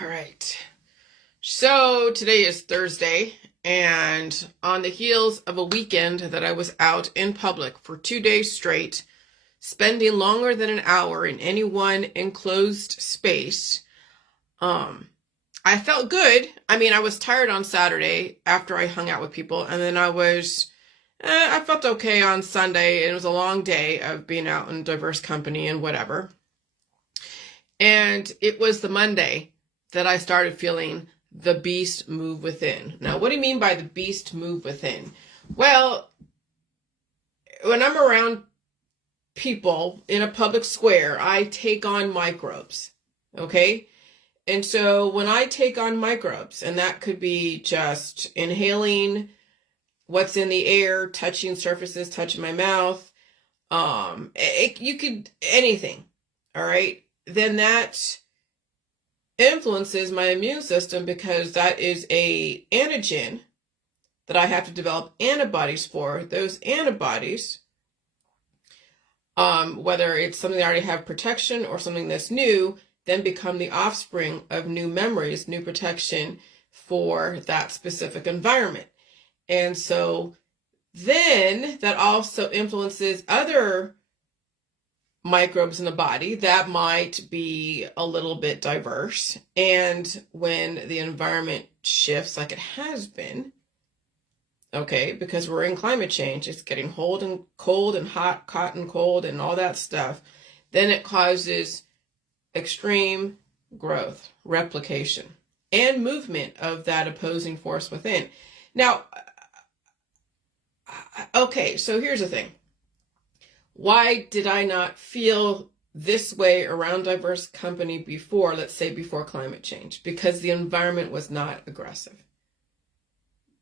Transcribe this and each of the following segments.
All right. So today is Thursday, and on the heels of a weekend that I was out in public for 2 days straight, spending longer than an hour in any one enclosed space, I felt good. I mean, I was tired on Saturday after I hung out with people, and then I felt okay on Sunday. It was a long day of being out in diverse company and whatever. And it was the Monday that I started feeling the beast move within. Now, what do you mean by the beast move within? Well, when I'm around people in a public square, I take on microbes, okay? And so when I take on microbes, and that could be just inhaling what's in the air, touching surfaces, touching my mouth, you could, anything, all right? Then that influences my immune system because that is a antigen that I have to develop antibodies for. Those antibodies, whether it's something I already have protection or something that's new, then become the offspring of new memories, new protection for that specific environment. And so then that also influences other microbes in the body that might be a little bit diverse. And when the environment shifts like it has been, okay, because we're in climate change, it's getting cold and hot and cold and all that stuff, then it causes extreme growth, replication, and movement of that opposing force within. Now, okay, so here's the thing. Why did I not feel this way around diverse company before, let's say before climate change? Because the environment was not aggressive.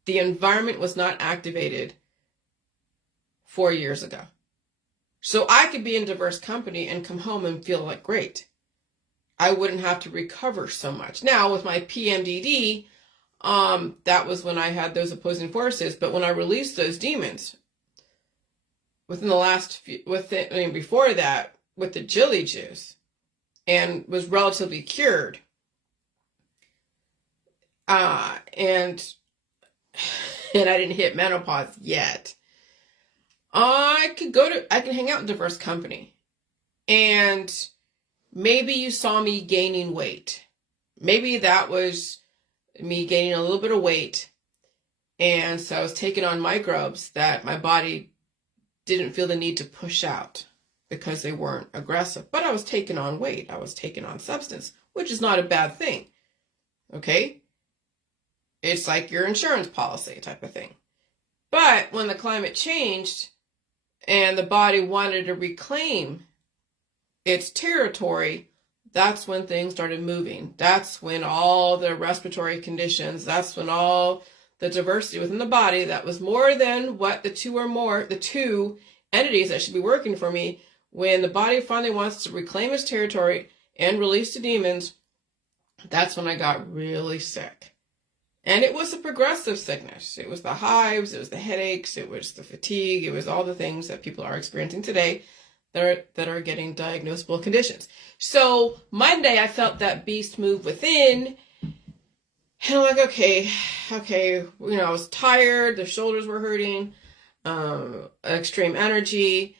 The environment was not activated 4 years ago. So I could be in diverse company and come home and feel like great. I wouldn't have to recover so much. Now with my PMDD, that was when I had those opposing forces. But when I released those demons, within the last few, before that, with the Jilly juice, and was relatively cured, and I didn't hit menopause yet. I can hang out in diverse company, and maybe you saw me gaining weight. Maybe that was me gaining a little bit of weight, and so I was taking on microbes that my body didn't feel the need to push out because they weren't aggressive. But I was taking on weight. I was taking on substance, which is not a bad thing. Okay? It's like your insurance policy type of thing. But when the climate changed and the body wanted to reclaim its territory, that's when things started moving. That's when all the respiratory conditions, that's when all the diversity within the body that was more than what the two entities that should be working for me, when the body finally wants to reclaim its territory and release the demons, that's when I got really sick. And it was a progressive sickness. It was the hives, it was the headaches, it was the fatigue, it was all the things that people are experiencing today that are getting diagnosable conditions. So Monday I felt that beast move within. And I'm like, okay, I was tired, the shoulders were hurting, extreme energy,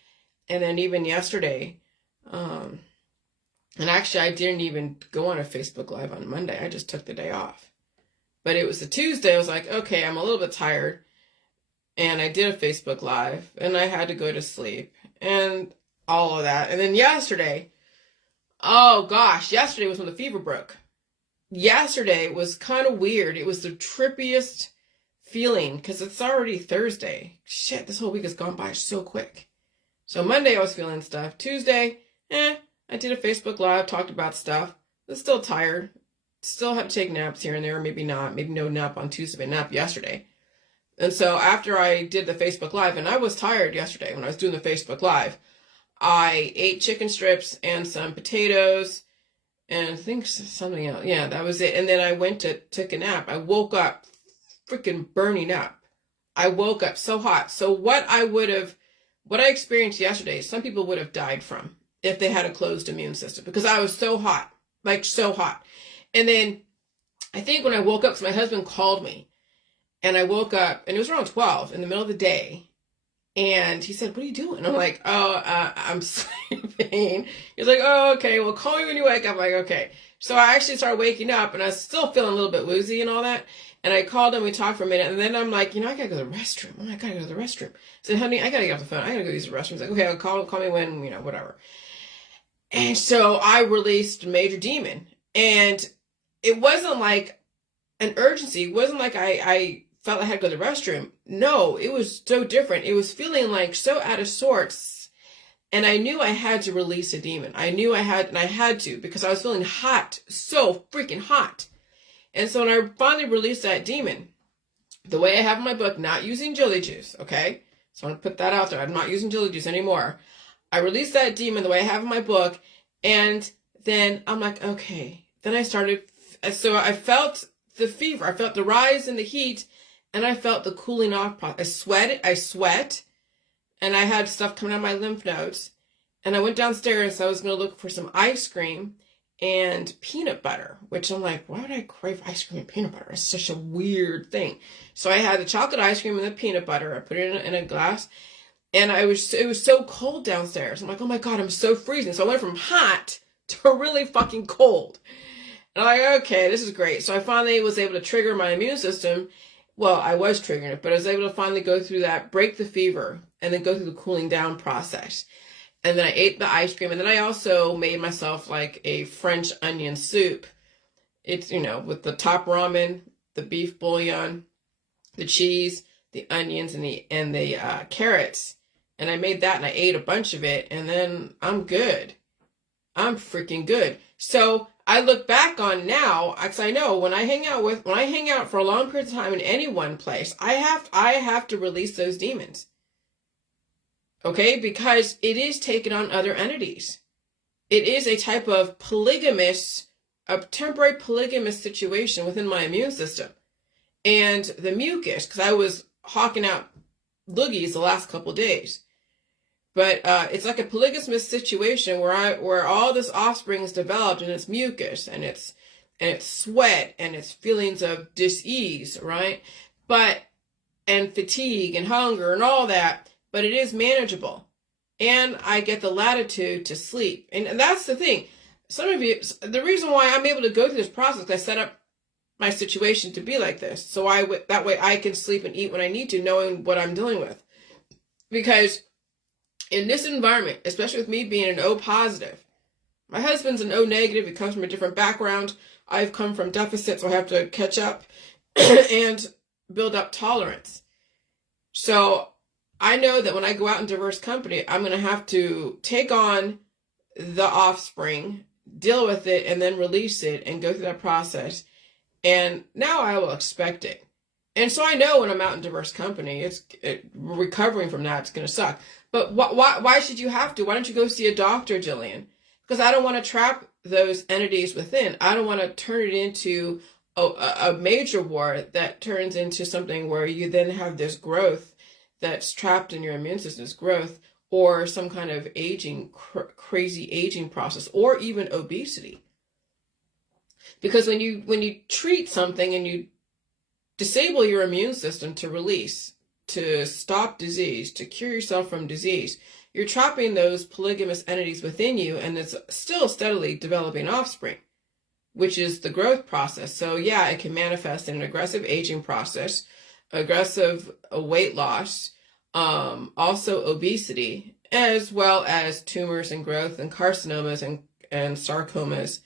and then even yesterday, and actually I didn't even go on a Facebook Live on Monday, I just took the day off. But it was a Tuesday, I was like, okay, I'm a little bit tired, and I did a Facebook Live, and I had to go to sleep, and all of that. And then yesterday, oh gosh, yesterday was when the fever broke. Yesterday was kind of weird. It was the trippiest feeling because it's already Thursday. Shit, this whole week has gone by so quick. So Monday I was feeling stuff. Tuesday, I did a Facebook Live, talked about stuff. I was still tired. Still have to take naps here and there, maybe not. Maybe no nap on Tuesday, but nap yesterday. And so after I did the Facebook Live, and I was tired yesterday when I was doing the Facebook Live, I ate chicken strips and some potatoes, and I think something else. Yeah, that was it. And then I took a nap. I woke up freaking burning up. I woke up so hot. So what I experienced yesterday, some people would have died from if they had a closed immune system because I was so hot, like so hot. And then I think when I woke up, because my husband called me, and I woke up, and it was around 12 in the middle of the day. And he said, "What are you doing?" I'm like, "Oh, I'm sleeping." He's like, "Oh, okay. Well, call me when you wake up." I'm like, "Okay." So I actually started waking up, and I was still feeling a little bit woozy and all that. And I called him. We talked for a minute, and then I'm like, I gotta go to the restroom. I gotta go to the restroom. I said, "Honey, I gotta get off the phone. I gotta go use the restroom." He's like, "Okay, I'll call me when, whatever." And so I released Major Demon, and it wasn't like an urgency. It wasn't like I felt I had to go to the restroom. No, it was so different. It was feeling like so out of sorts. And I knew I had to release a demon. I knew I had to, because I was feeling hot, so freaking hot. And so when I finally released that demon, the way I have in my book, not using jelly juice, okay? So I'm going to put that out there. I'm not using jelly juice anymore. I released that demon the way I have in my book. And then I'm like, okay. Then I started, so I felt the fever. I felt the rise in the heat. And I felt the cooling off process. I sweat, and I had stuff coming out of my lymph nodes. And I went downstairs. I was going to look for some ice cream and peanut butter, which I'm like, why would I crave ice cream and peanut butter? It's such a weird thing. So I had the chocolate ice cream and the peanut butter. I put it in a glass, and it was so cold downstairs. I'm like, oh my God, I'm so freezing. So I went from hot to really fucking cold. And I'm like, okay, this is great. So I finally was able to trigger my immune system. Well, I was triggering it, but I was able to finally go through that, break the fever, and then go through the cooling down process. And then I ate the ice cream, and then I also made myself like a French onion soup. It's, with the top ramen, the beef bouillon, the cheese, the onions, and the carrots. And I made that, and I ate a bunch of it, and then I'm good. I'm freaking good. So I look back on now, because I know when I hang out for a long period of time in any one place, I have to release those demons. Okay? Because it is taking on other entities. It is a type of a temporary polygamous situation within my immune system. And the mucus, because I was hawking out loogies the last couple days. But it's like a polygamous situation where all this offspring is developed, and it's mucus, and it's sweat, and it's feelings of dis-ease, right? And fatigue and hunger and all that. But it is manageable, and I get the latitude to sleep. And that's the thing. Some of you, the reason why I'm able to go through this process, I set up my situation to be like this, so that way I can sleep and eat when I need to, knowing what I'm dealing with, because in this environment, especially with me being an O positive, my husband's an O negative. He comes from a different background. I've come from deficit, so I have to catch up and build up tolerance. So I know that when I go out in diverse company, I'm going to have to take on the offspring, deal with it, and then release it and go through that process. And now I will expect it. And so I know when I'm out in diverse company, recovering from that, it's going to suck. But why should you have to? Why don't you go see a doctor, Jillian? Because I don't want to trap those entities within. I don't want to turn it into a major war that turns into something where you then have this growth that's trapped in your immune system's growth, or some kind of crazy aging process, or even obesity. Because when you treat something and you disable your immune system to release, to stop disease, to cure yourself from disease, you're trapping those polygamous entities within you, and it's still steadily developing offspring, which is the growth process. So yeah, it can manifest in an aggressive aging process, aggressive weight loss, also obesity, as well as tumors and growth and carcinomas and sarcomas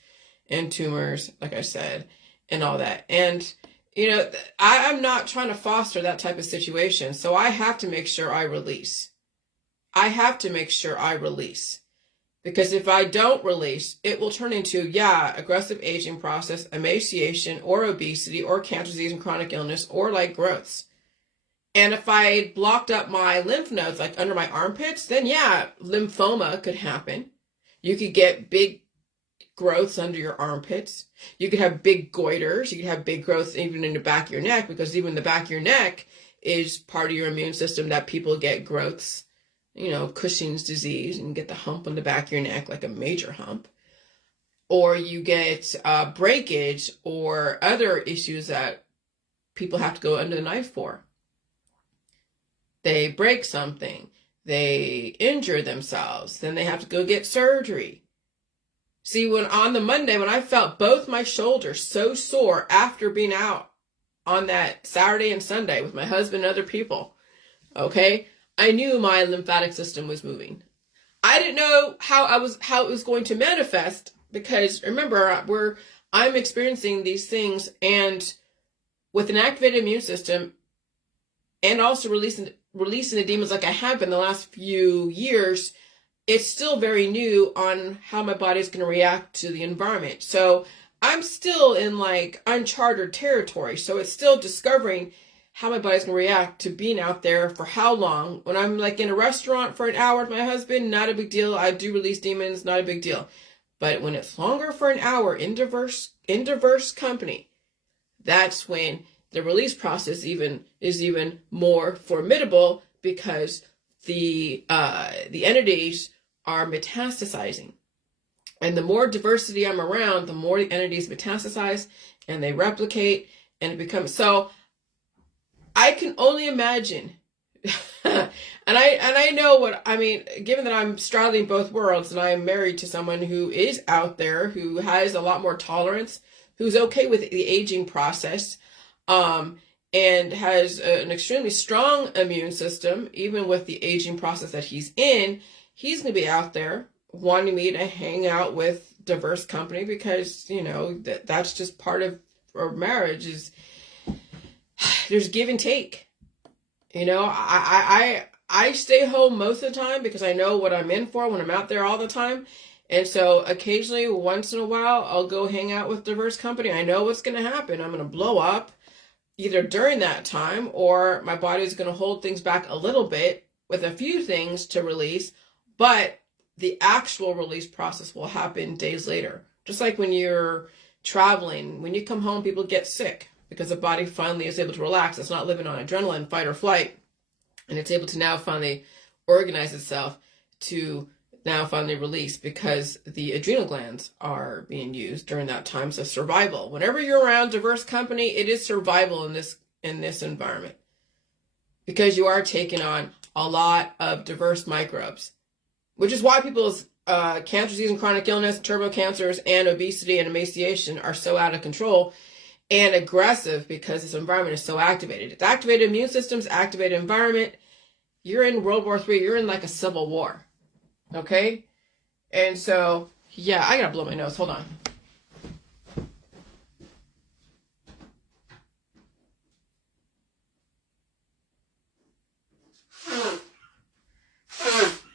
and tumors, like I said, and all that. And I'm not trying to foster that type of situation. So I have to make sure I release. Because if I don't release, it will turn into, aggressive aging process, emaciation, or obesity, or cancer disease and chronic illness, or like growths. And if I blocked up my lymph nodes, like under my armpits, then lymphoma could happen. You could get big growths under your armpits. You could have big goiters. You could have big growths even in the back of your neck, because even the back of your neck is part of your immune system that people get growths, Cushing's disease, and get the hump on the back of your neck, like a major hump. or you get breakage or other issues that people have to go under the knife for. They break something, they injure themselves, then they have to go get surgery. See, on the Monday, when I felt both my shoulders so sore after being out on that Saturday and Sunday with my husband and other people, okay, I knew my lymphatic system was moving. I didn't know how it was going to manifest, because remember, I'm experiencing these things, and with an activated immune system, and also releasing the demons like I have been the last few years, it's still very new on how my body's going to react to the environment. So I'm still in like uncharted territory. So it's still discovering how my body's going to react to being out there for how long. When I'm like in a restaurant for an hour with my husband, not a big deal. I do release demons, not a big deal. But when it's longer for an hour in diverse company, that's when the release process is even more formidable, because the entities are metastasizing. And the more diversity I'm around, the more the entities metastasize and they replicate, and it becomes so. I can only imagine, and I know what I mean. Given that I'm straddling both worlds, and I am married to someone who is out there, who has a lot more tolerance, who's okay with the aging process, and has an extremely strong immune system, even with the aging process that he's in. He's going to be out there wanting me to hang out with diverse company, because, that's just part of our marriage. Is there's give and take. I stay home most of the time because I know what I'm in for when I'm out there all the time. And so occasionally, once in a while, I'll go hang out with diverse company. I know what's going to happen. I'm going to blow up either during that time, or my body's going to hold things back a little bit with a few things to release. But the actual release process will happen days later. Just like when you're traveling, when you come home, people get sick because the body finally is able to relax. It's not living on adrenaline, fight or flight. And it's able to now finally organize itself to now finally release, because the adrenal glands are being used during that time. So survival. Whenever you're around diverse company, it is survival in this environment, because you are taking on a lot of diverse microbes, which is why people's cancer, disease, and chronic illness, turbo cancers, and obesity and emaciation are so out of control and aggressive, because this environment is so activated. It's activated immune systems, activated environment. You're in World War III. You're in like a civil war. Okay? And so, yeah, I gotta blow my nose. Hold on.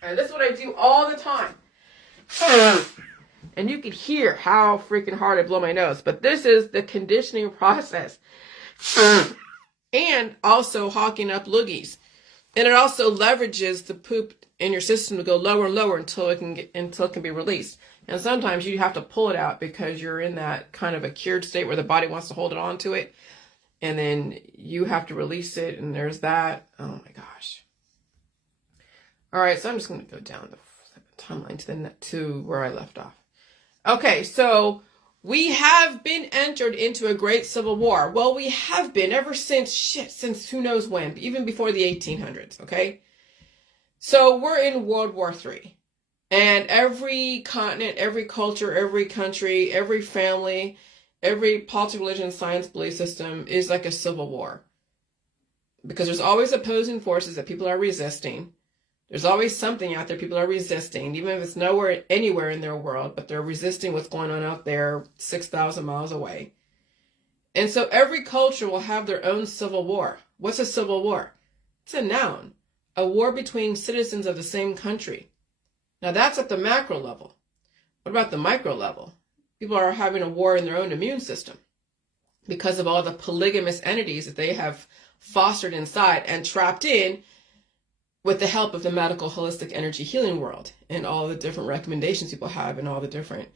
And this is what I do all the time. And you can hear how freaking hard I blow my nose. But this is the conditioning process. And also hawking up loogies. And it also leverages the poop in your system to go lower and lower until it can be released. And sometimes you have to pull it out because you're in that kind of a cured state where the body wants to hold it on to it. And then you have to release it. And there's that. Oh my gosh. All right, so I'm just going to go down the timeline to where I left off. Okay, so we have been entered into a great civil war. Well, we have been ever since who knows when, even before the 1800s, okay? So we're in World War III. And every continent, every culture, every country, every family, every political, religion, science, belief system is like a civil war. Because there's always opposing forces that people are resisting. There's always something out there people are resisting, even if it's anywhere in their world, but they're resisting what's going on out there 6,000 miles away. And so every culture will have their own civil war. What's a civil war? It's a noun. A war between citizens of the same country. Now that's at the macro level. What about the micro level? People are having a war in their own immune system because of all the polygamous entities that they have fostered inside and trapped in, with the help of the medical holistic energy healing world and all the different recommendations people have and all the different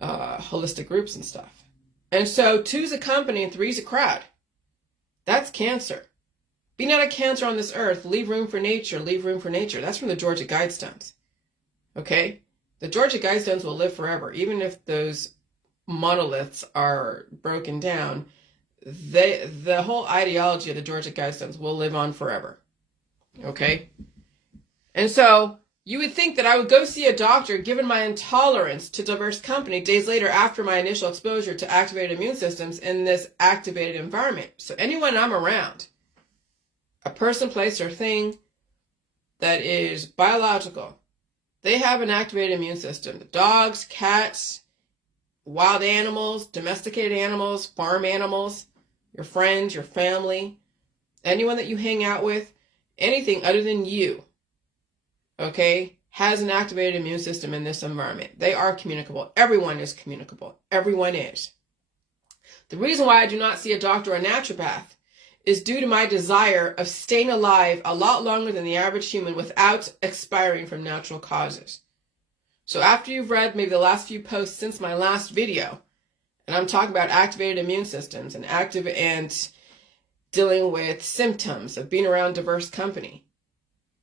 holistic groups and stuff. And so 2's a company and 3's a crowd. That's Cancer. Be not a Cancer on this earth. Leave room for nature. Leave room for nature. That's from the Georgia Guidestones. Okay? The Georgia Guidestones will live forever. Even if those monoliths are broken down, the whole ideology of the Georgia Guidestones will live on forever. Okay? And so you would think that I would go see a doctor given my intolerance to diverse company days later after my initial exposure to activated immune systems in this activated environment. So anyone I'm around, a person, place, or thing that is biological, they have an activated immune system. Dogs, cats, wild animals, domesticated animals, farm animals, your friends, your family, anyone that you hang out with, anything other than you, okay, has an activated immune system in this environment. They are communicable. Everyone is communicable. Everyone is. The reason why I do not see a doctor or a naturopath is due to my desire of staying alive a lot longer than the average human without expiring from natural causes. So after you've read maybe the last few posts since my last video, and I'm talking about activated immune systems and dealing with symptoms of being around diverse company,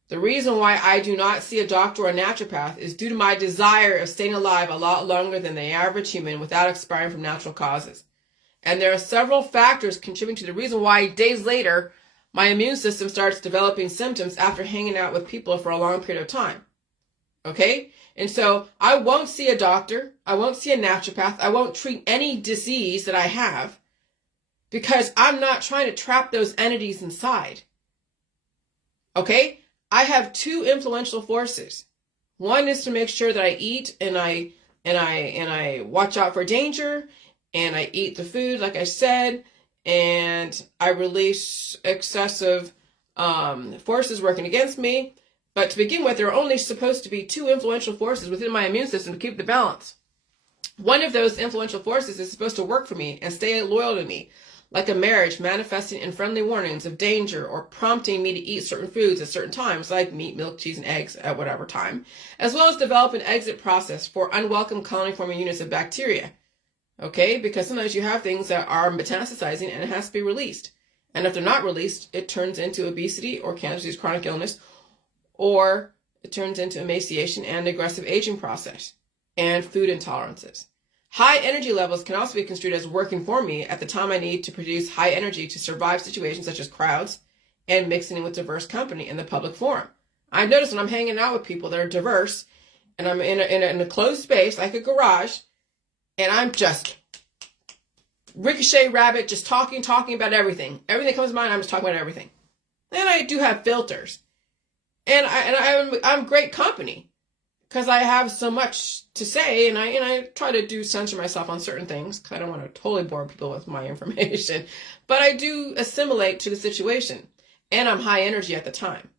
the reason why I do not see a doctor or a naturopath is due to my desire of staying alive a lot longer than the average human without expiring from natural causes. And there are several factors contributing to the reason why days later my immune system starts developing symptoms after hanging out with people for a long period of time. Okay? And so I won't see a doctor. I won't see a naturopath. I won't treat any disease that I have because I'm not trying to trap those entities inside. Okay? I have two influential forces. One is to make sure that I eat and I watch out for danger, and I eat the food, like I said, and I release excessive forces working against me. But to begin with, there are only supposed to be two influential forces within my immune system to keep the balance. One of those influential forces is supposed to work for me and stay loyal to me, like a marriage manifesting in friendly warnings of danger or prompting me to eat certain foods at certain times, like meat, milk, cheese, and eggs at whatever time, as well as develop an exit process for unwelcome colony-forming units of bacteria. Okay, because sometimes you have things that are metastasizing and it has to be released. And if they're not released, it turns into obesity or cancer disease, chronic illness, or it turns into emaciation and aggressive aging process and food intolerances. High energy levels can also be construed as working for me at the time I need to produce high energy to survive situations such as crowds and mixing in with diverse company in the public forum. I've noticed when I'm hanging out with people that are diverse and I'm in a closed space like a garage, and I'm just ricochet rabbit, just talking about everything. Everything that comes to mind, I'm just talking about everything. And I do have filters. And I'm great company because I have so much to say, and I try to censor myself on certain things because I don't want to totally bore people with my information. But I do assimilate to the situation, and I'm high energy at the time.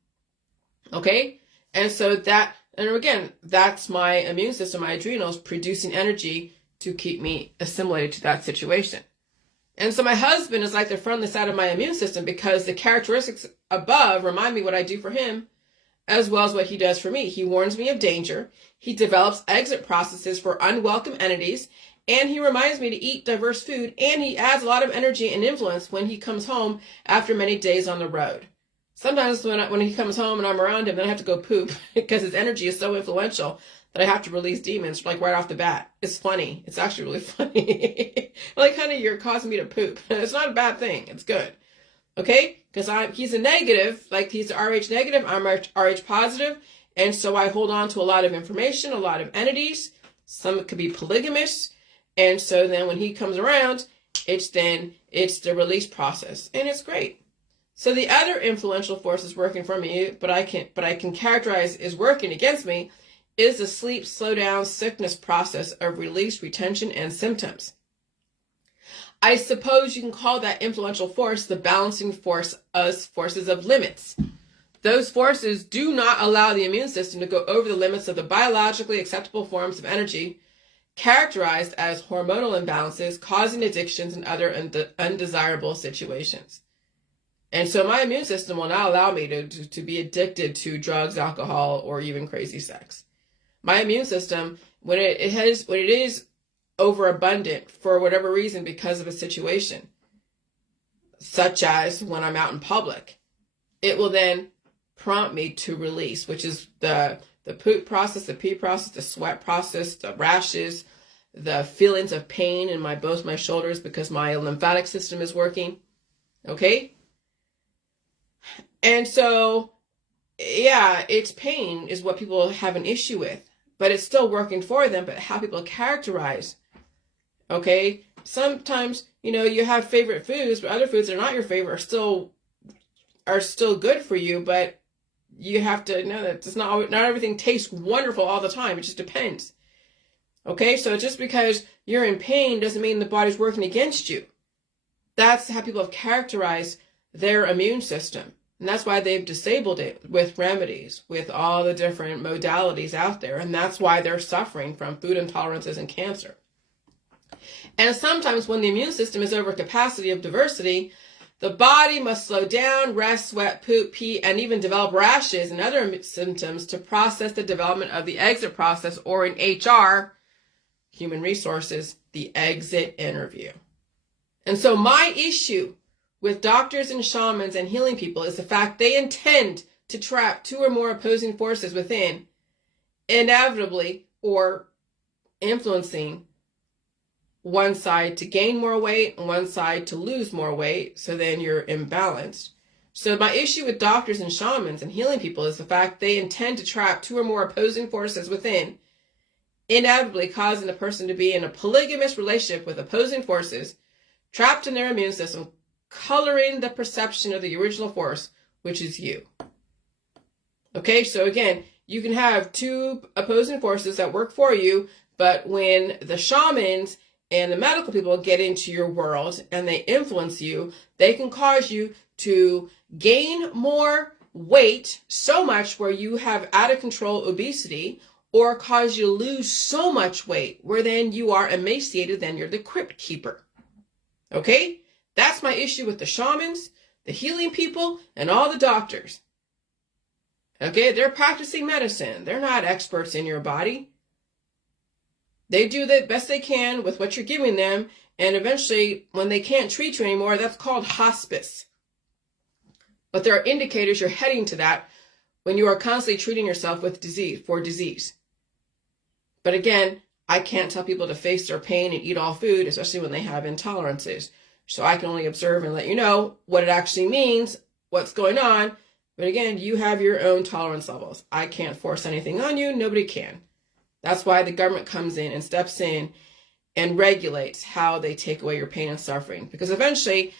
Okay? And so that's my immune system, my adrenals producing energy to keep me assimilated to that situation. And so my husband is like the friendly side of my immune system because the characteristics above remind me what I do for him as well as what he does for me. He warns me of danger. He develops exit processes for unwelcome entities, and he reminds me to eat diverse food, and he adds a lot of energy and influence when he comes home after many days on the road. Sometimes when he comes home and I'm around him, then I have to go poop because his energy is so influential that I have to release demons like right off the bat. It's funny. It's actually really funny. Like, honey, you're causing me to poop. It's not a bad thing. It's good. Okay? Because he's a negative, like he's RH negative, I'm RH positive, and so I hold on to a lot of information, a lot of entities. Some could be polygamous, and so then when he comes around, it's the release process, and it's great. So the other influential forces working for me, but I can characterize is working against me, is the sleep, slow down, sickness process of release, retention, and symptoms. I suppose you can call that influential force the balancing force as forces of limits. Those forces do not allow the immune system to go over the limits of the biologically acceptable forms of energy, characterized as hormonal imbalances, causing addictions and other undesirable situations. And so my immune system will not allow me to be addicted to drugs, alcohol, or even crazy sex. My immune system, when it is overabundant for whatever reason because of a situation, such as when I'm out in public, it will then prompt me to release, which is the poop process, the pee process, the sweat process, the rashes, the feelings of pain in both my shoulders because my lymphatic system is working. Okay? And so, yeah, it's pain is what people have an issue with, but it's still working for them. But how people characterize, okay? Sometimes, you have favorite foods, but other foods that are not your favorite are still good for you, but you have to know that it's not everything tastes wonderful all the time. It just depends. Okay, so just because you're in pain doesn't mean the body's working against you. That's how people have characterized their immune system. And that's why they've disabled it with remedies, with all the different modalities out there. And that's why they're suffering from food intolerances and cancer. And sometimes when the immune system is over capacity of diversity, the body must slow down, rest, sweat, poop, pee, and even develop rashes and other symptoms to process the development of the exit process, or in HR, human resources, the exit interview. And so my issue with doctors and shamans and healing people is the fact they intend to trap two or more opposing forces within, inevitably, or influencing one side to gain more weight and one side to lose more weight, so then you're imbalanced. So my issue with doctors and shamans and healing people is the fact they intend to trap two or more opposing forces within, inevitably causing a person to be in a polygamous relationship with opposing forces, trapped in their immune system, coloring the perception of the original force, which is you. Okay, so again, you can have two opposing forces that work for you, but when the shamans and the medical people get into your world and they influence you, they can cause you to gain more weight so much where you have out of control obesity, or cause you to lose so much weight where then you are emaciated, then you're the crypt keeper. Okay? That's my issue with the shamans, the healing people, and all the doctors. Okay? They're practicing medicine. They're not experts in your body. They do the best they can with what you're giving them, and eventually, when they can't treat you anymore, that's called hospice. But there are indicators you're heading to that when you are constantly treating yourself with disease. But again, I can't tell people to face their pain and eat all food, especially when they have intolerances. So I can only observe and let you know what it actually means, what's going on. But again, you have your own tolerance levels. I can't force anything on you. Nobody can. That's why the government comes in and steps in and regulates how they take away your pain and suffering. Because eventually,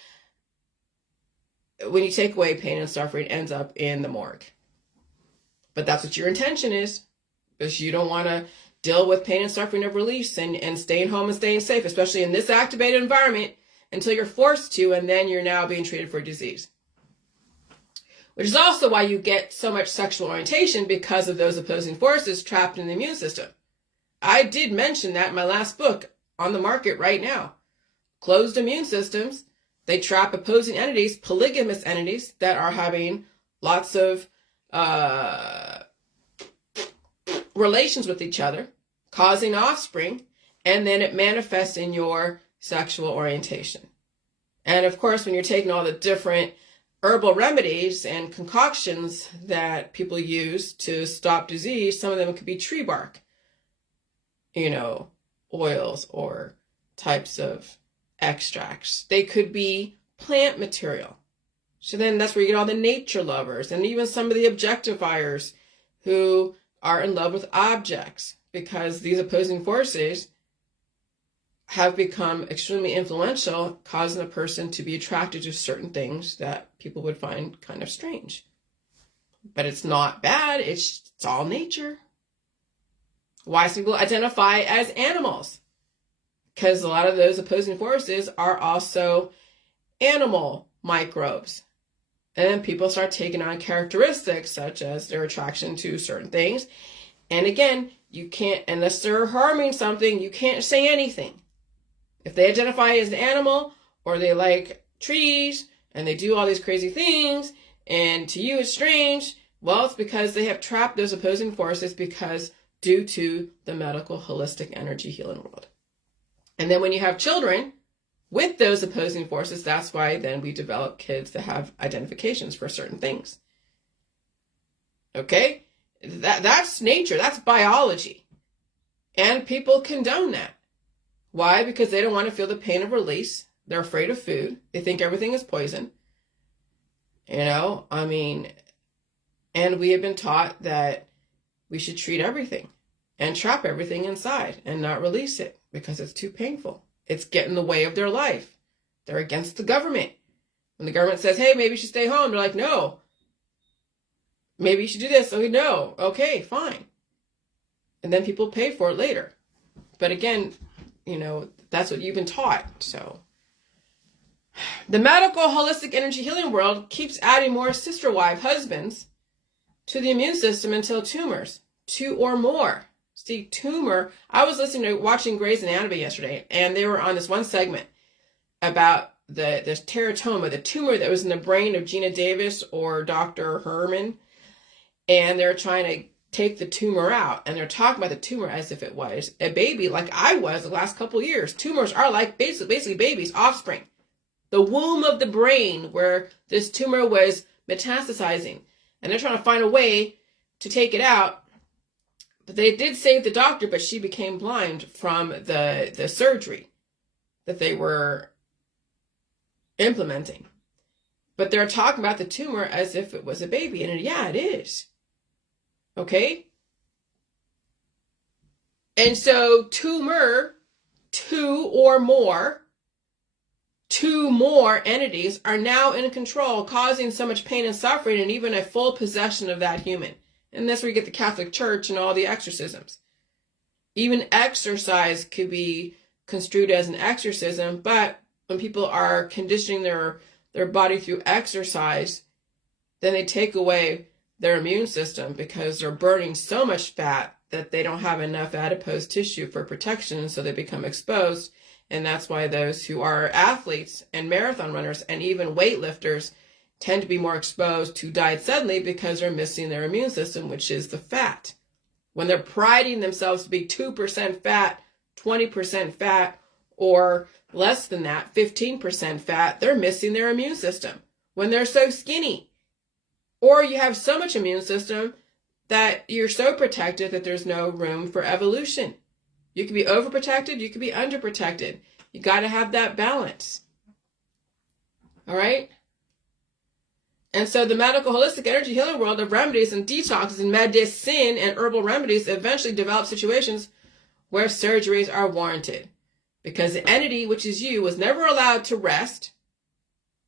when you take away pain and suffering, it ends up in the morgue. But that's what your intention is, because you don't want to deal with pain and suffering of release and staying home and staying safe, especially in this activated environment, until you're forced to, and then you're now being treated for disease. Which is also why you get so much sexual orientation, because of those opposing forces trapped in the immune system. I did mention that in my last book, on the market right now. Closed immune systems, they trap opposing entities, polygamous entities that are having lots of relations with each other, causing offspring, and then it manifests in your sexual orientation. And of course, when you're taking all the different herbal remedies and concoctions that people use to stop disease, some of them could be tree bark, oils or types of extracts. They could be plant material. So then that's where you get all the nature lovers and even some of the objectifiers who are in love with objects, because these opposing forces have become extremely influential, causing a person to be attracted to certain things that people would find kind of strange. But it's not bad. It's all nature. Why some people identify as animals? Because a lot of those opposing forces are also animal microbes. And then people start taking on characteristics such as their attraction to certain things. And again, you can't, unless they're harming something, you can't say anything. If they identify as an animal, or they like trees, and they do all these crazy things, and to you it's strange, well, it's because they have trapped those opposing forces due to the medical holistic energy healing world. And then when you have children with those opposing forces, that's why then we develop kids that have identifications for certain things. Okay? That's nature. That's biology. And people condone that. Why? Because they don't want to feel the pain of release. They're afraid of food. They think everything is poison. And we have been taught that we should treat everything and trap everything inside and not release it because it's too painful. It's getting in the way of their life. They're against the government. When the government says, hey, maybe you should stay home, they're like, no. Maybe you should do this. Okay, no. Okay, fine. And then people pay for it later. But again, that's what you've been taught. So the medical holistic energy healing world keeps adding more sister wife husbands to the immune system until tumors, 2 or more. See, tumor, I was watching Grey's Anatomy yesterday, and they were on this one segment about the teratoma, the tumor that was in the brain of Gina Davis or Dr. Herman, and they're trying to take the tumor out, and they're talking about the tumor as if it was a baby, like I was the last couple of years. Tumors are like basically babies, offspring. The womb of the brain where this tumor was metastasizing, and they're trying to find a way to take it out. But they did save the doctor, but she became blind from the surgery that they were implementing. But they're talking about the tumor as if it was a baby, and yeah, it is. Okay? And so tumor, 2 or more, 2 more entities are now in control, causing so much pain and suffering and even a full possession of that human. And that's where you get the Catholic Church and all the exorcisms. Even exercise could be construed as an exorcism, but when people are conditioning their body through exercise, then they take away their immune system because they're burning so much fat that they don't have enough adipose tissue for protection, so they become exposed. And that's why those who are athletes and marathon runners and even weightlifters tend to be more exposed to die suddenly because they're missing their immune system, which is the fat. When they're priding themselves to be 2% fat, 20% fat, or less than that, 15% fat, they're missing their immune system. When they're so skinny, or you have so much immune system that you're so protected that there's no room for evolution. You can be overprotected, you can be underprotected. You got to have that balance. All right? And so the medical holistic energy healing world of remedies and detoxes and medicine and herbal remedies eventually develop situations where surgeries are warranted. Because the entity, which is you, was never allowed to rest,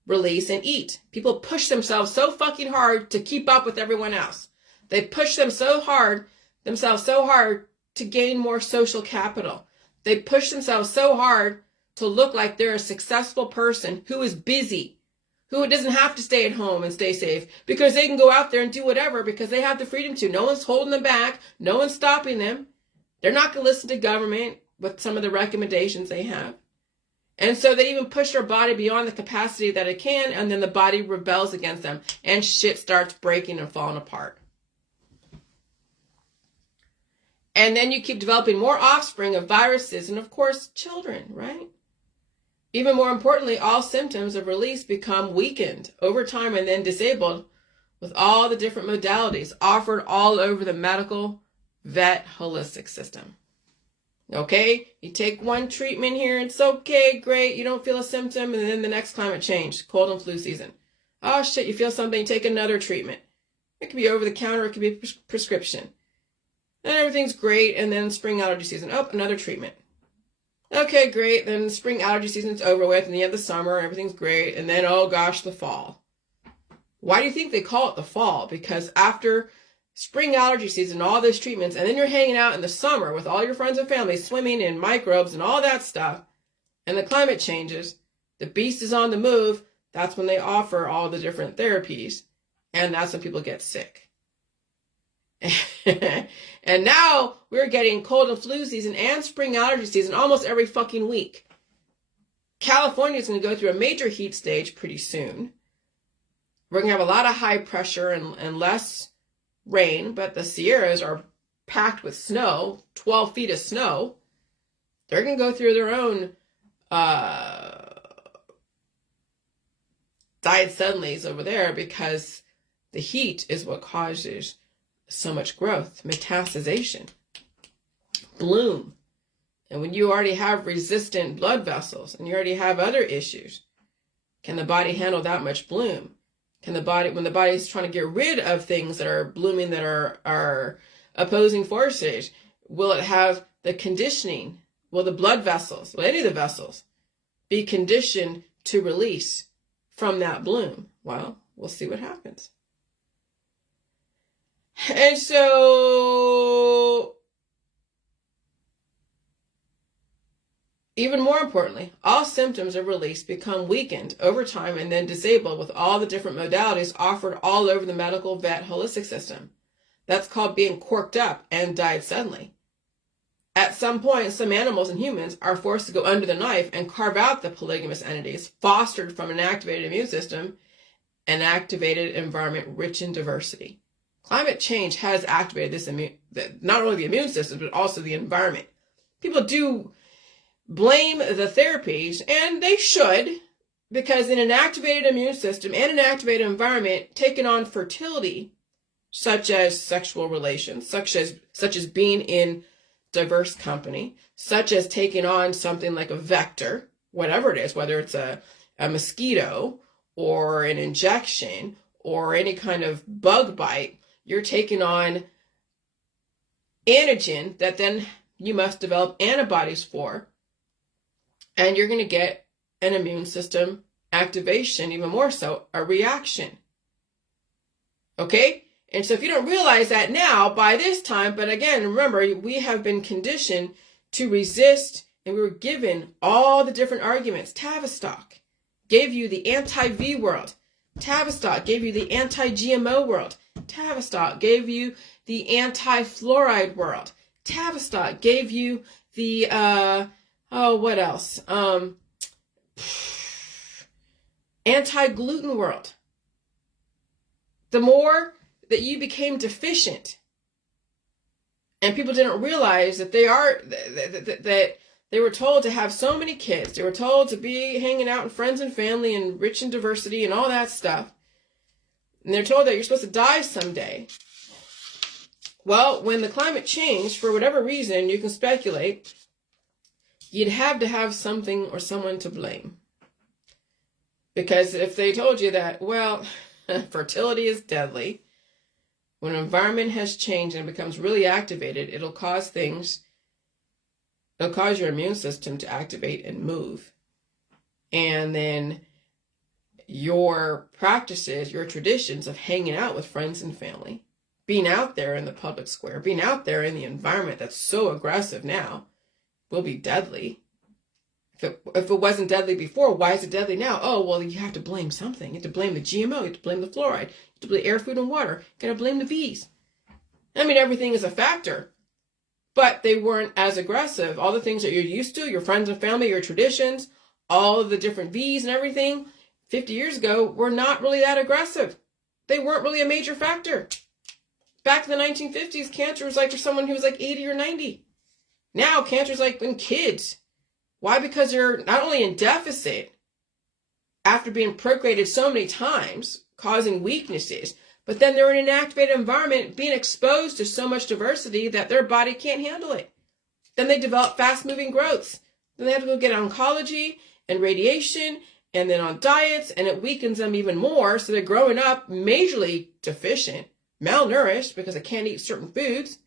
release, and eat. People push themselves so fucking hard to keep up with everyone else. They push themselves so hard to gain more social capital. They push themselves so hard to look like they're a successful person who is busy, who doesn't have to stay at home and stay safe because they can go out there and do whatever because they have the freedom to. No one's holding them back. No one's stopping them. They're not going to listen to government with some of the recommendations they have. And so they even push their body beyond the capacity that it can, and then the body rebels against them, and shit starts breaking and falling apart. And then you keep developing more offspring of viruses and, of course, children, right? Even more importantly, all symptoms of release become weakened over time and then disabled with all the different modalities offered all over the medical vet holistic system. Okay, you take one treatment here, it's okay, great, you don't feel a symptom, and then the next climate change, cold and flu season. Oh shit, you feel something, you take another treatment. It could be over the counter, it could be prescription. And everything's great, and then spring allergy season, oh, another treatment. Okay, great, then spring allergy season's over with, and you have the summer, everything's great, and then, oh gosh, the fall. Why do you think they call it the fall? Because after spring allergy season, all those treatments, and then you're hanging out in the summer with all your friends and family, swimming in microbes and all that stuff, and the climate changes, the beast is on the move, that's when they offer all the different therapies, and that's when people get sick. And now we're getting cold and flu season and spring allergy season almost every fucking week. California is going to go through a major heat stage pretty soon. We're going to have a lot of high pressure and less rain, but the Sierras are packed with snow, 12 feet of snow. They're going to go through their own diet suddenlies over there because the heat is what causes so much growth, metastasization, bloom. And when you already have resistant blood vessels and you already have other issues, can the body handle that much bloom? Can the body, when the body is trying to get rid of things that are blooming, that are opposing forces, will it have the conditioning? Will the blood vessels, will any of the vessels be conditioned to release from that bloom? Well, we'll see what happens. And so, even more importantly, all symptoms of release become weakened over time and then disabled with all the different modalities offered all over the medical vet holistic system. That's called being corked up and died suddenly. At some point, some animals and humans are forced to go under the knife and carve out the polygamous entities fostered from an activated immune system, an activated environment rich in diversity. Climate change has activated this not only the immune system, but also the environment. People do blame the therapies, and they should, because in an activated immune system and an activated environment, taking on fertility, such as sexual relations, such as being in diverse company, such as taking on something like a vector, whatever it is, whether it's a mosquito or an injection or any kind of bug bite, you're taking on antigen that then you must develop antibodies for, and you're going to get an immune system activation, even more so, a reaction. Okay? And so if you don't realize that now, by this time, but again, remember, we have been conditioned to resist, and we were given all the different arguments. Tavistock gave you the anti-V world. Tavistock gave you the anti-GMO world. Tavistock gave you the anti-fluoride world. Tavistock gave you the, what else? Anti-gluten world. The more that you became deficient, and people didn't realize that that they were told to have so many kids, they were told to be hanging out with friends and family and rich in diversity and all that stuff, and they're told that you're supposed to die someday. Well, when the climate changed, for whatever reason, you can speculate, you'd have to have something or someone to blame. Because if they told you that, well, fertility is deadly, when an environment has changed and becomes really activated, it'll cause your immune system to activate and move. And then your practices, your traditions of hanging out with friends and family, being out there in the public square, being out there in the environment that's so aggressive now, will be deadly. If it wasn't deadly before, why is it deadly now? Oh, well, you have to blame something. You have to blame the GMO. You have to blame the fluoride. You have to blame air, food, and water. You got to blame the V's. I mean, everything is a factor. But they weren't as aggressive. All the things that you're used to, your friends and family, your traditions, all of the different V's and everything, 50 years ago, were not really that aggressive. They weren't really a major factor. Back in the 1950s, cancer was like for someone who was like 80 or 90. Now, cancer is like in kids. Why? Because they're not only in deficit after being procreated so many times, causing weaknesses, but then they're in an activated environment being exposed to so much diversity that their body can't handle it. Then they develop fast-moving growths. Then they have to go get oncology and radiation and then on diets, and it weakens them even more. So they're growing up majorly deficient, malnourished because they can't eat certain foods.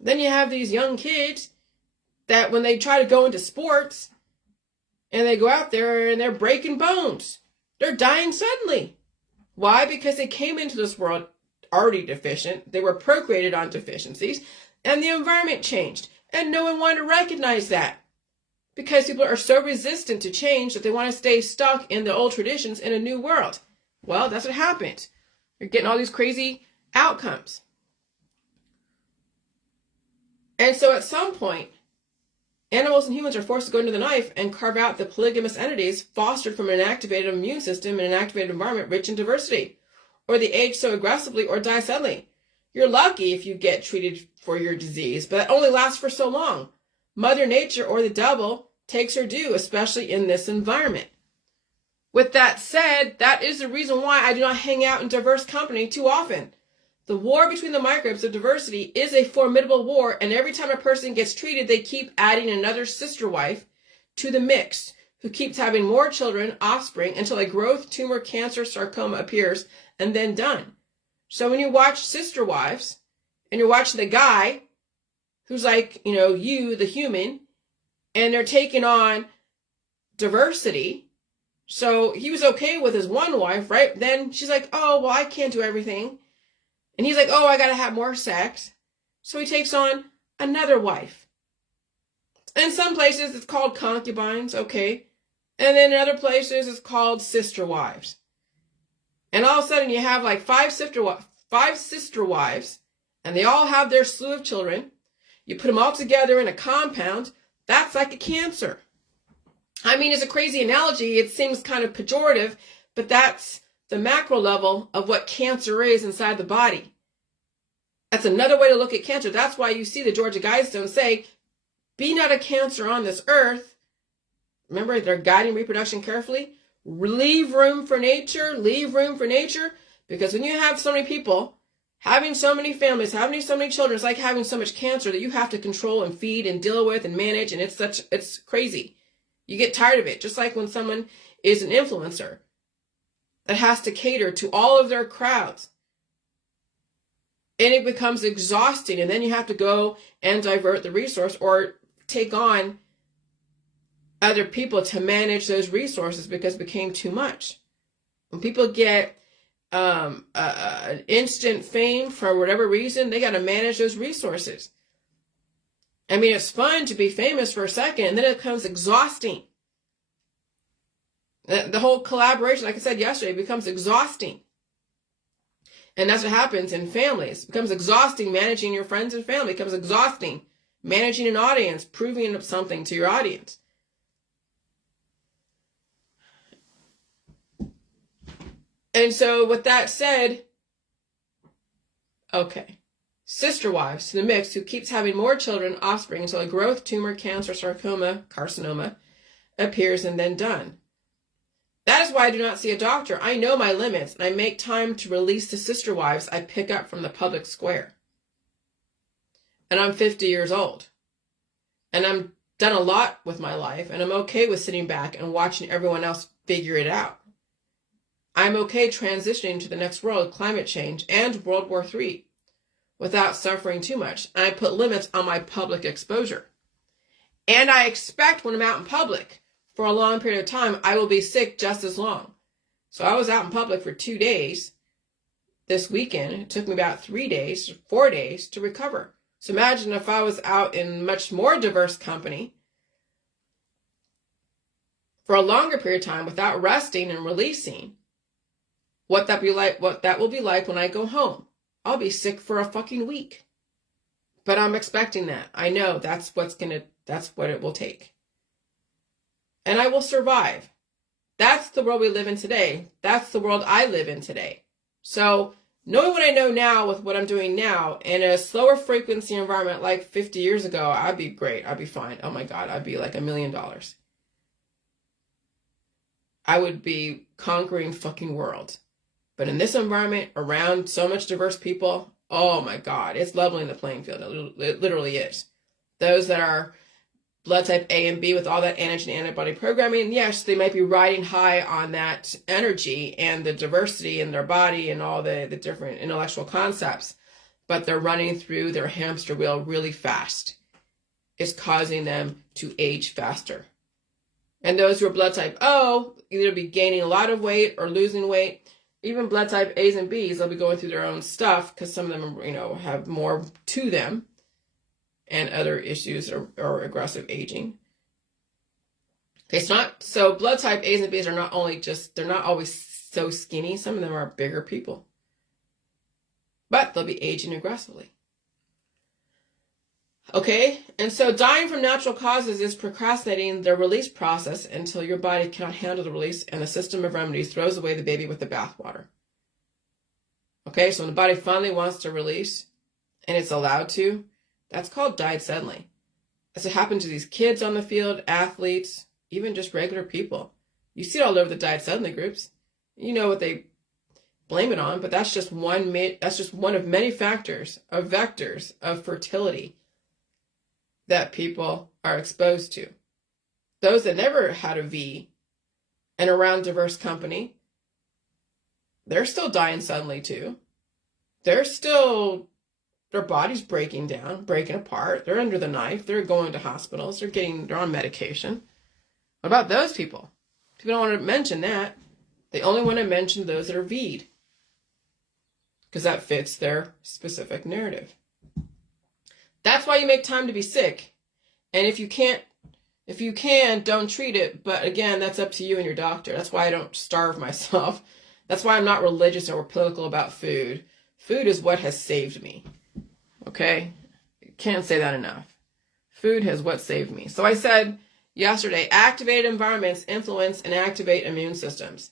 Then you have these young kids that when they try to go into sports and they go out there and they're breaking bones, they're dying suddenly. Why? Because they came into this world already deficient. They were procreated on deficiencies, and the environment changed. And no one wanted to recognize that because people are so resistant to change that they want to stay stuck in the old traditions in a new world. Well, that's what happened. You're getting all these crazy outcomes. And so at some point, animals and humans are forced to go into the knife and carve out the polygamous entities fostered from an activated immune system in an activated environment rich in diversity, or they age so aggressively or die suddenly. You're lucky if you get treated for your disease, but it only lasts for so long. Mother Nature or the devil takes her due, especially in this environment. With that said, that is the reason why I do not hang out in diverse company too often. The war between the microbes of diversity is a formidable war, and every time a person gets treated, they keep adding another sister wife to the mix, who keeps having more children, offspring, until a growth, tumor, cancer, sarcoma appears, and then done. So when you watch Sister Wives, and you're watching the guy who's like, you, the human, and they're taking on diversity. So he was okay with his one wife, right? Then she's like, oh, well, I can't do everything. And he's like, oh, I got to have more sex. So he takes on another wife. In some places, it's called concubines, okay. And then in other places, it's called sister wives. And all of a sudden, you have like five sister wives, and they all have their slew of children. You put them all together in a compound. That's like a cancer. I mean, it's a crazy analogy. It seems kind of pejorative, but that's the macro level of what cancer is inside the body. That's another way to look at cancer. That's why you see the Georgia Guidestones say, be not a cancer on this earth. Remember, they're guiding reproduction carefully. Leave room for nature. Leave room for nature. Because when you have so many people, having so many families, having so many children, it's like having so much cancer that you have to control and feed and deal with and manage. And it's crazy. You get tired of it. Just like when someone is an influencer that has to cater to all of their crowds. And it becomes exhausting. And then you have to go and divert the resource or take on other people to manage those resources because it became too much. When people get an instant fame for whatever reason, they got to manage those resources. I mean, it's fun to be famous for a second, and then it becomes exhausting. The whole collaboration, like I said yesterday, becomes exhausting. And that's what happens in families. It becomes exhausting managing your friends and family. It becomes exhausting managing an audience, proving something to your audience. And so with that said, okay, sister wives to the mix who keeps having more children, offspring, until a growth, tumor, cancer, sarcoma, carcinoma appears and then done. That is why I do not see a doctor. I know my limits, and I make time to release the sister wives I pick up from the public square. And I'm 50 years old. And I'm done a lot with my life, and I'm okay with sitting back and watching everyone else figure it out. I'm okay transitioning to the next world, climate change, and World War III without suffering too much. And I put limits on my public exposure. And I expect when I'm out in public for a long period of time, I will be sick just as long. So I was out in public for 2 days this weekend. It took me about 4 days to recover. So imagine if I was out in much more diverse company for a longer period of time without resting and releasing. What that will be like when I go home. I'll be sick for a fucking week. But I'm expecting that. I know that's what it will take. And I will survive. That's the world we live in today. That's the world I live in today. So knowing what I know now with what I'm doing now in a slower frequency environment like 50 years ago, I'd be great. I'd be fine. Oh my God, I'd be like $1 million. I would be conquering fucking world. But in this environment, around so much diverse people, oh my God, it's leveling the playing field. It literally is. Those that are blood type A and B with all that antigen antibody programming, yes, they might be riding high on that energy and the diversity in their body and all the different intellectual concepts, but they're running through their hamster wheel really fast. It's causing them to age faster. And those who are blood type O, either be gaining a lot of weight or losing weight. Even blood type A's and B's, they'll be going through their own stuff because some of them, have more to them and other issues or aggressive aging. Okay, so blood type A's and B's are not always so skinny. Some of them are bigger people. But they'll be aging aggressively. Okay, and so dying from natural causes is procrastinating the release process until your body cannot handle the release and the system of remedies throws away the baby with the bathwater. Okay, so when the body finally wants to release and it's allowed to, that's called died suddenly. That's what happened to these kids on the field, athletes, even just regular people. You see it all over the died suddenly groups. You know what they blame it on, but that's just one of many factors of vectors of fertility that people are exposed to. Those that never had a V and around diverse company, they're still dying suddenly too. Their body's breaking down, breaking apart. They're under the knife. They're going to hospitals. They're on medication. What about those people? People don't want to mention that. They only want to mention those that are V'd, because that fits their specific narrative. That's why you make time to be sick. And if you can, don't treat it. But again, that's up to you and your doctor. That's why I don't starve myself. That's why I'm not religious or political about food. Food is what has saved me. Okay? Can't say that enough. Food has what saved me. So I said yesterday, activated environments influence and activate immune systems.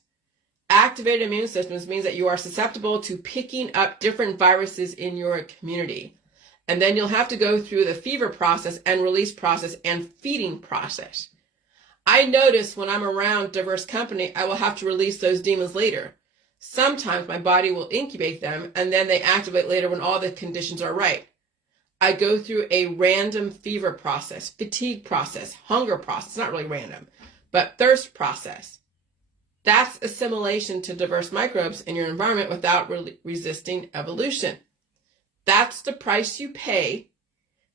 Activated immune systems means that you are susceptible to picking up different viruses in your community. And then you'll have to go through the fever process and release process and feeding process. I notice when I'm around diverse company, I will have to release those demons later. Sometimes my body will incubate them and then they activate later when all the conditions are right. I go through a random fever process, fatigue process, hunger process, not really random, but thirst process. That's assimilation to diverse microbes in your environment without resisting evolution. That's the price you pay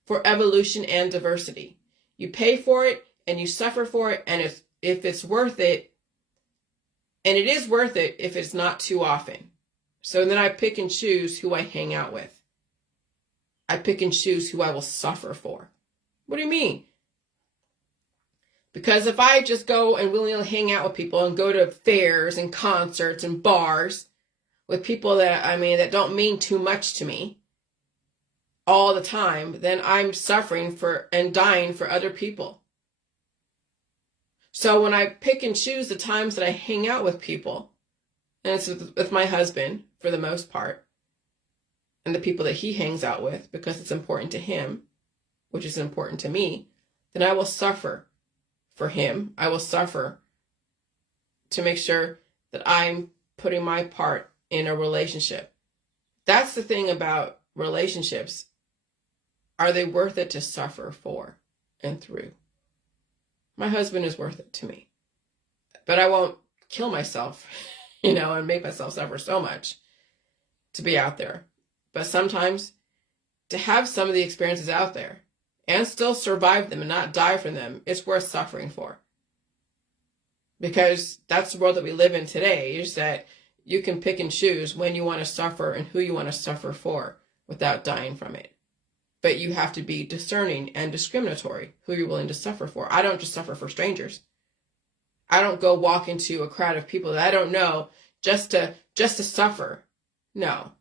for evolution and diversity. You pay for it and you suffer for it, and if it's worth it, and it is worth it if it's not too often. So then I pick and choose who I hang out with. I pick and choose who I will suffer for. What do you mean? Because if I just go and willingly hang out with people and go to fairs and concerts and bars with people that don't mean too much to me all the time, then I'm suffering for and dying for other people. So when I pick and choose the times that I hang out with people, and it's with my husband for the most part, and the people that he hangs out with because it's important to him, which is important to me, then I will suffer for him. I will suffer to make sure that I'm putting my part in a relationship. That's the thing about relationships. Are they worth it to suffer for and through? My husband is worth it to me. But I won't kill myself, and make myself suffer so much to be out there. But sometimes to have some of the experiences out there and still survive them and not die from them, it's worth suffering for. Because that's the world that we live in today, is that you can pick and choose when you want to suffer and who you want to suffer for without dying from it. But you have to be discerning and discriminatory who you're willing to suffer for. I don't just suffer for strangers. I don't go walk into a crowd of people that I don't know just to suffer. No.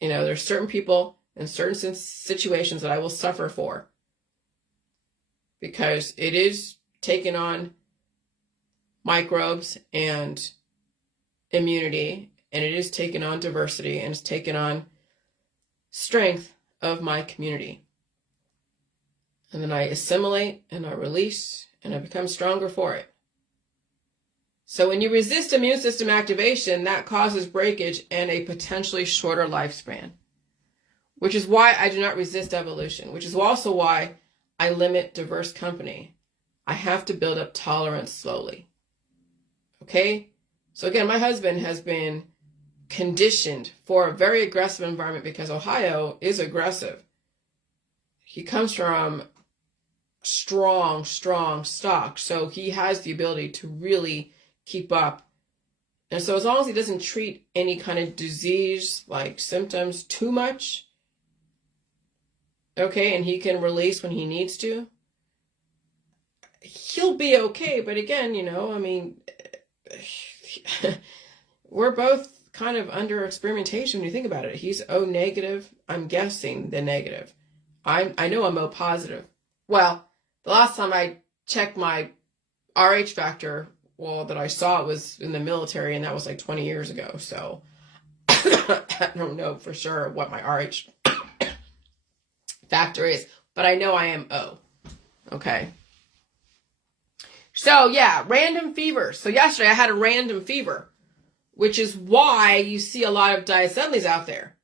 There's certain people in certain situations that I will suffer for, because it is taking on microbes and immunity, and it is taking on diversity, and it's taking on strength of my community. And then I assimilate and I release and I become stronger for it. So when you resist immune system activation, that causes breakage and a potentially shorter lifespan, which is why I do not resist evolution, which is also why I limit diverse company. I have to build up tolerance slowly. Okay? So again, my husband has been conditioned for a very aggressive environment because Ohio is aggressive. He comes from strong stock, so he has the ability to really keep up. And so as long as he doesn't treat any kind of disease like symptoms too much, okay, and he can release when he needs to, he'll be okay. But again, we're both kind of under experimentation when you think about it. He's O negative. I'm guessing the negative. I know I'm O positive. Well, the last time I checked my RH factor, that I saw it was in the military, and that was like 20 years ago. So I don't know for sure what my RH factor is, but I know I am O. Okay. So yeah, random fever. So yesterday I had a random fever. which is why you see a lot of diacetyls out there.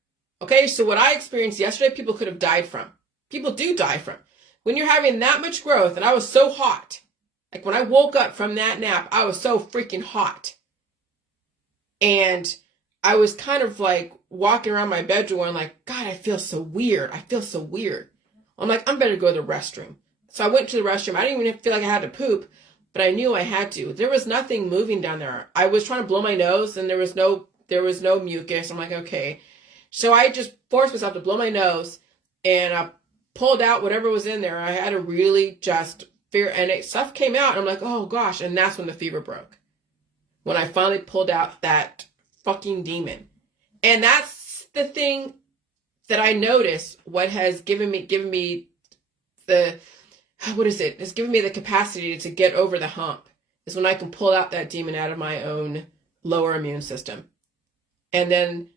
Okay, so what I experienced yesterday, people could have died from. People do die from. When you're having that much growth, and I was so hot, like when I woke up from that nap, I was so freaking hot. And I was kind of like walking around my bedroom and like, God, I feel so weird. I feel so weird. I'm like, I'm better go to the restroom. So I went to the restroom. I didn't even feel like I had to poop, but I knew I had to. There was nothing moving down there. I was trying to blow my nose and there was no mucus. I'm like, okay. So I just forced myself to blow my nose and I pulled out whatever was in there. I had to really just fear, and stuff came out. And I'm like, oh gosh. And that's when the fever broke. When I finally pulled out that fucking demon. And that's the thing that I noticed, what has given me the, what is it? It's given me the capacity to get over the hump, is when I can pull out that demon out of my own lower immune system. And then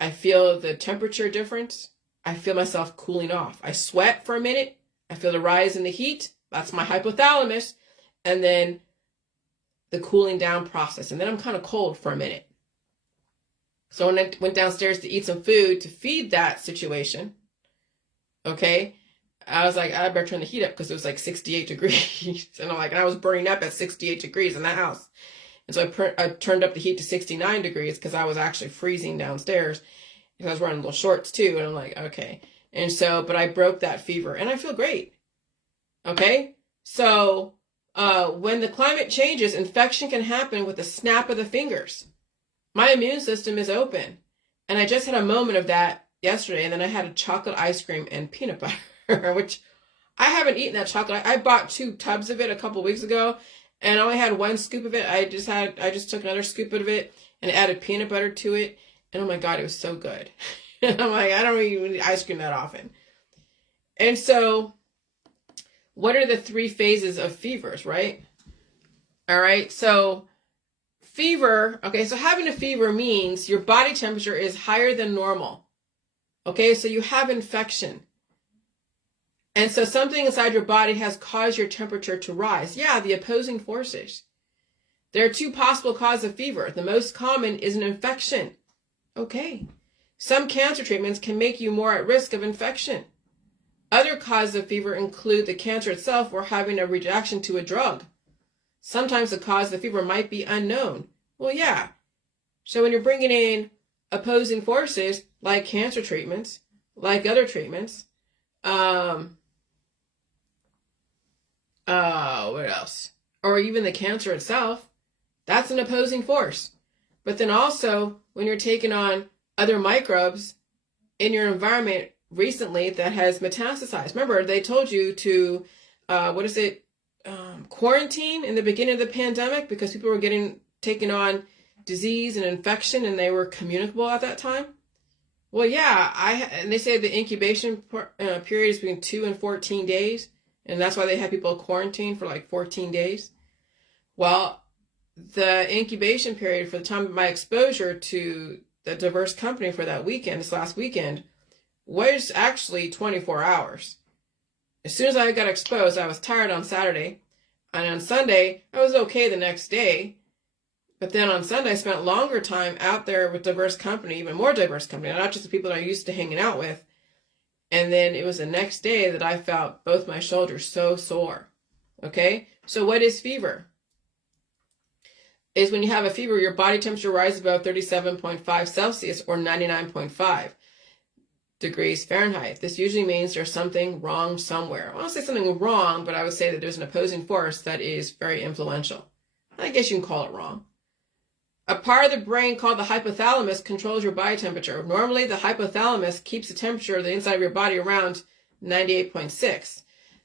I feel the temperature difference. I feel myself cooling off. I sweat for a minute. I feel the rise in the heat. That's my hypothalamus. And then the cooling down process. And then I'm kind of cold for a minute. So when I went downstairs to eat some food to feed that situation, okay, I was like, I better turn the heat up because it was like 68 degrees. And I was burning up at 68 degrees in that house. And so I turned up the heat to 69 degrees because I was actually freezing downstairs. Because I was wearing little shorts too. And I'm like, okay. And so, but I broke that fever and I feel great. Okay. So, when the climate changes, infection can happen with the snap of the fingers. My immune system is open. And I just had a moment of that yesterday. And then I had a chocolate ice cream and peanut butter, which I haven't eaten that chocolate. I bought 2 tubs of it a couple weeks ago and I only had 1 scoop of it. I just took another scoop of it and added peanut butter to it. And oh my God, it was so good. And I'm like, I don't even eat ice cream that often. And so what are the 3 phases of fevers, right? All right. So fever. Okay. So having a fever means your body temperature is higher than normal. Okay. So you have infection. And so something inside your body has caused your temperature to rise. Yeah. The opposing forces. There are 2 possible causes of fever. The most common is an infection. Okay. Some cancer treatments can make you more at risk of infection. Other causes of fever include the cancer itself or having a reaction to a drug. Sometimes the cause of the fever might be unknown. Well, yeah. So when you're bringing in opposing forces like cancer treatments, like other treatments, what else? Or even the cancer itself, that's an opposing force. But then also when you're taking on other microbes in your environment recently that has metastasized. Remember, they told you to, quarantine in the beginning of the pandemic because people were taking on disease and infection and they were communicable at that time. Well, yeah, and they say the incubation period is between 2 and 14 days. And that's why they had people quarantined for like 14 days. Well, the incubation period for the time of my exposure to the diverse company for that weekend, this last weekend, was actually 24 hours. As soon as I got exposed, I was tired on Saturday. And on Sunday, I was okay the next day. But then on Sunday, I spent longer time out there with diverse company, even more diverse company, not just the people that I used to hanging out with. And then it was the next day that I felt both my shoulders so sore. Okay? So what is fever? Is when you have a fever, your body temperature rises above 37.5 Celsius or 99.5 degrees Fahrenheit. This usually means there's something wrong somewhere. I won't say something wrong, but I would say that there's an opposing force that is very influential. I guess you can call it wrong. A part of the brain called the hypothalamus controls your body temperature. Normally, the hypothalamus keeps the temperature of the inside of your body around 98.6.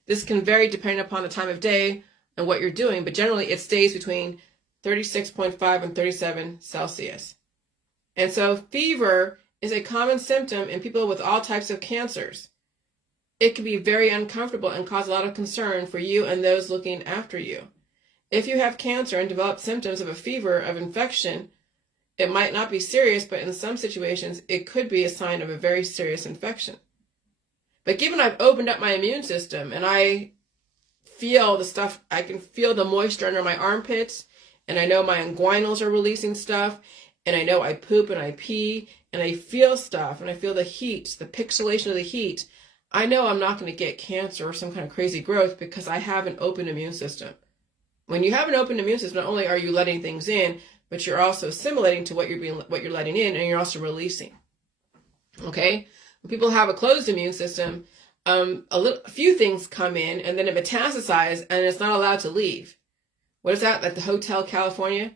This can vary depending upon the time of day and what you're doing, but generally it stays between 36.5 and 37 Celsius. And so fever is a common symptom in people with all types of cancers. It can be very uncomfortable and cause a lot of concern for you and those looking after you. If you have cancer and develop symptoms of a fever of infection, it might not be serious, but in some situations, it could be a sign of a very serious infection. But given I've opened up my immune system and I feel the stuff, I can feel the moisture under my armpits, and I know my inguinals are releasing stuff, and I know I poop and I pee and I feel stuff and I feel the heat, the pixelation of the heat, I know I'm not going to get cancer or some kind of crazy growth because I have an open immune system. When you have an open immune system, not only are you letting things in, but you're also assimilating to what you're letting in, and you're also releasing. Okay? When people have a closed immune system, a few things come in and then it metastasizes and it's not allowed to leave. What is that? Like the Hotel California?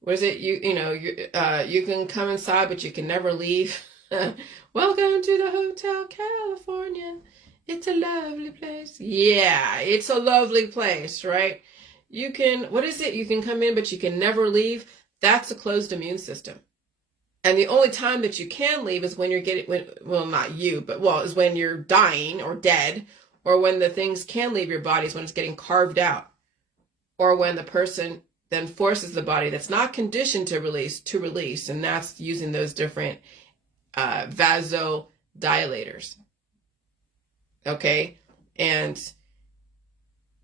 What is it? You can come inside, but you can never leave. Welcome to the Hotel California. It's a lovely place. Yeah, it's a lovely place, right? You can, what is it? You can come in, but you can never leave. That's a closed immune system. And the only time that you can leave is when you're not you, but is when you're dying or dead, or when the things can leave your body is when it's getting carved out, or when the person then forces the body that's not conditioned to release, and that's using those different vasodilators. Okay? And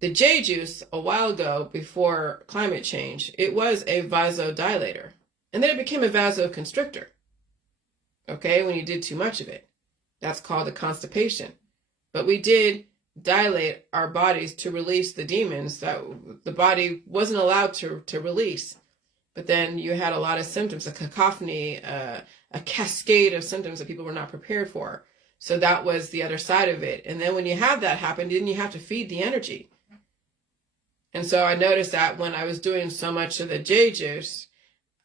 the J juice, a while ago, before climate change, it was a vasodilator. And then it became a vasoconstrictor. Okay, when you did too much of it. That's called a constipation. But we did dilate our bodies to release the demons that the body wasn't allowed to release. But then you had a lot of symptoms, a cacophony, a cascade of symptoms that people were not prepared for. So that was the other side of it. And then when you have that happen, then you have to feed the energy. And so I noticed that when I was doing so much of the J juice,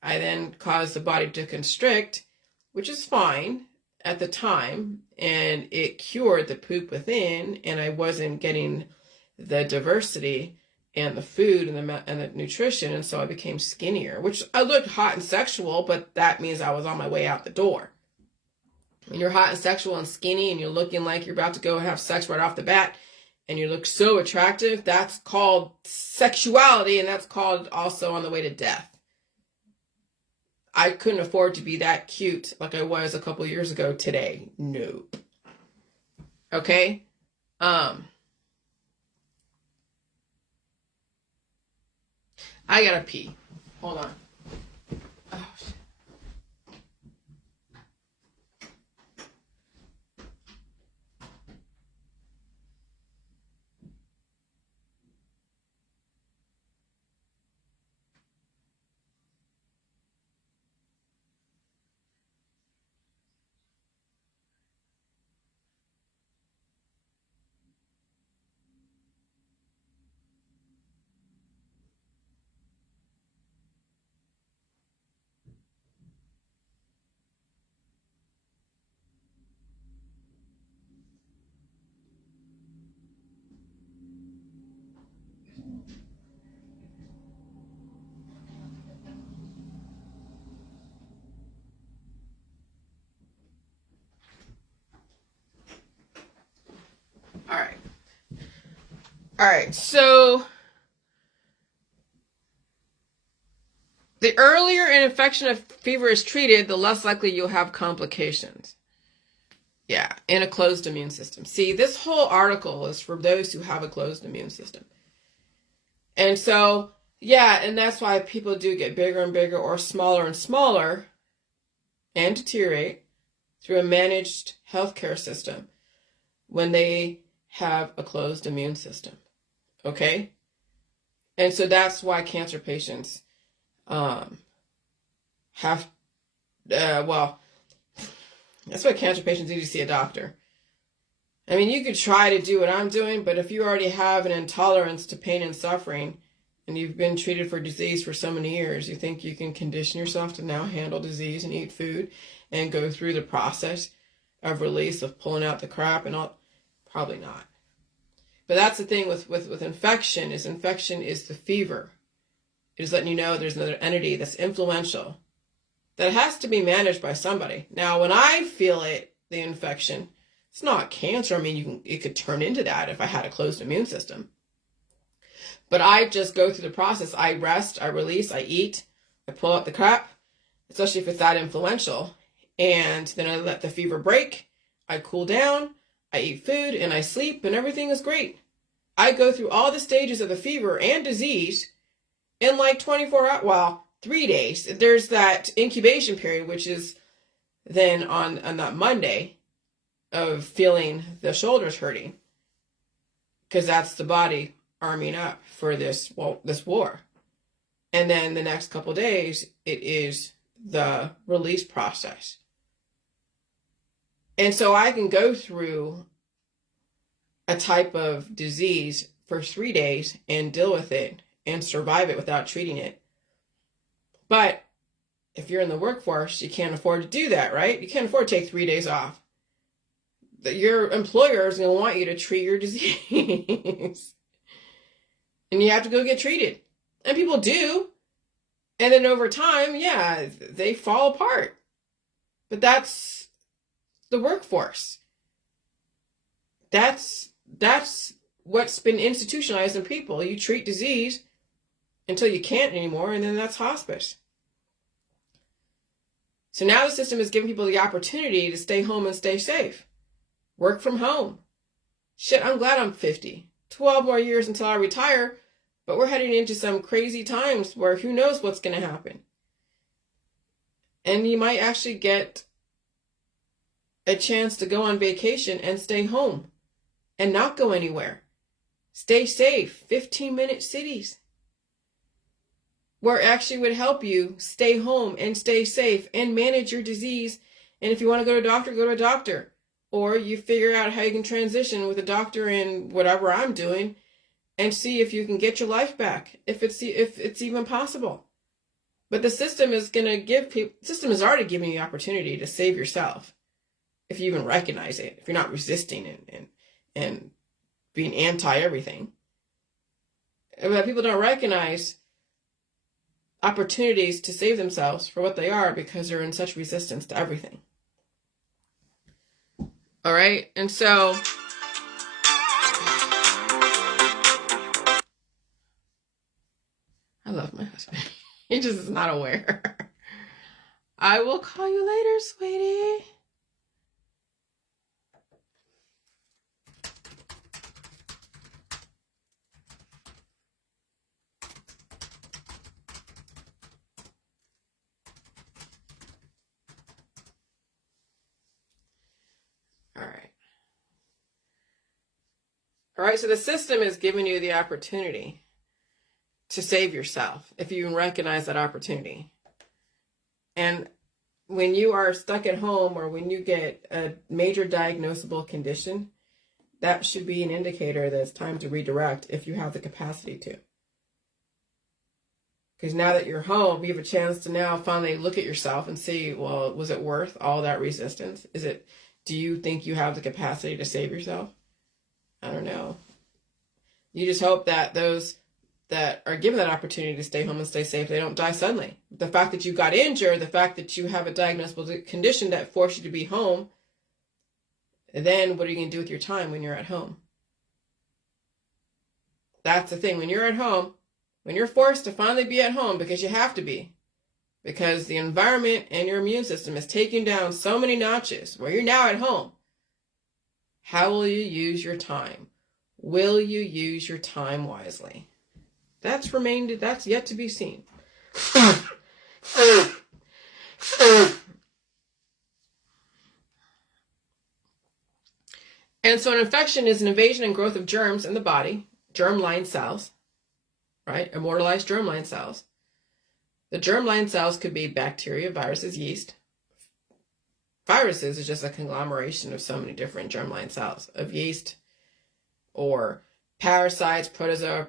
I then caused the body to constrict, which is fine at the time, and it cured the poop within, and I wasn't getting the diversity and the food and the nutrition, and so I became skinnier, which I looked hot and sexual, but that means I was on my way out the door. When you're hot and sexual and skinny and you're looking like you're about to go have sex right off the bat, and you look so attractive, that's called sexuality, and that's called also on the way to death. I couldn't afford to be that cute like I was a couple years ago today. Nope. Okay? I gotta pee. Hold on. Oh, shit. All right, so the earlier an infection of fever is treated, the less likely you'll have complications. Yeah, in a closed immune system. See, this whole article is for those who have a closed immune system. And so, yeah, and that's why people do get bigger and bigger or smaller and smaller and deteriorate through a managed healthcare system when they have a closed immune system. Okay? And so that's why cancer patients that's why cancer patients need to see a doctor. I mean, you could try to do what I'm doing, but if you already have an intolerance to pain and suffering, and you've been treated for disease for so many years, you think you can condition yourself to now handle disease and eat food and go through the process of release, of pulling out the crap and all? Probably not. But that's the thing with infection is the fever. It is letting you know there's another entity that's influential that has to be managed by somebody. Now, when I feel it, the infection, it's not cancer. I mean, it could turn into that if I had a closed immune system. But I just go through the process. I rest, I release, I eat, I pull out the crap, especially if it's that influential. And then I let the fever break. I cool down, I eat food, and I sleep, and everything is great. I go through all the stages of the fever and disease in like 24 hours. Well, 3 days. There's that incubation period, which is then on that Monday of feeling the shoulders hurting, because that's the body arming up for this war. And then the next couple days, it is the release process. And so I can go through a type of disease for 3 days and deal with it and survive it without treating it. But if you're in the workforce, you can't afford to do that, right? You can't afford to take 3 days off. Your employer is going to want you to treat your disease. And you have to go get treated. And people do. And then over time, yeah, they fall apart. But that's the workforce. That's what's been institutionalized in people. You treat disease until you can't anymore, and then that's hospice. So now the system is giving people the opportunity to stay home and stay safe. Work from home. Shit, I'm glad I'm 50. 12 more years until I retire, but we're heading into some crazy times where who knows what's going to happen. And you might actually get a chance to go on vacation and stay home and not go anywhere. Stay safe. 15-minute cities where it actually would help you stay home and stay safe and manage your disease. And if you want to go to a doctor, go to a doctor. Or you figure out how you can transition with a doctor in whatever I'm doing and see if you can get your life back, if it's even possible. But the system is going to give people, the system is already giving you the opportunity to save yourself. If you even recognize it, if you're not resisting and being anti-everything. But people don't recognize opportunities to save themselves for what they are because they're in such resistance to everything. All right, and so I love my husband. He just is not aware. I will call you later, sweetie. All right, so the system is giving you the opportunity to save yourself if you recognize that opportunity. And when you are stuck at home or when you get a major diagnosable condition, that should be an indicator that it's time to redirect if you have the capacity to. Because now that you're home, you have a chance to now finally look at yourself and see, well, was it worth all that resistance? Do you think you have the capacity to save yourself? I don't know. You just hope that those that are given that opportunity to stay home and stay safe, they don't die suddenly. The fact that you got injured, the fact that you have a diagnosable condition that forced you to be home, then what are you going to do with your time when you're at home? That's the thing. When you're at home, when you're forced to finally be at home because you have to be, because the environment and your immune system is taking down so many notches where you're now at home, how will you use your time? Will you use your time wisely? That's yet to be seen. And so an infection is an invasion and growth of germs in the body, germline cells, right? Immortalized germline cells. The germline cells could be bacteria, viruses, yeast. Viruses is just a conglomeration of so many different germline cells of yeast or parasites, protozoa,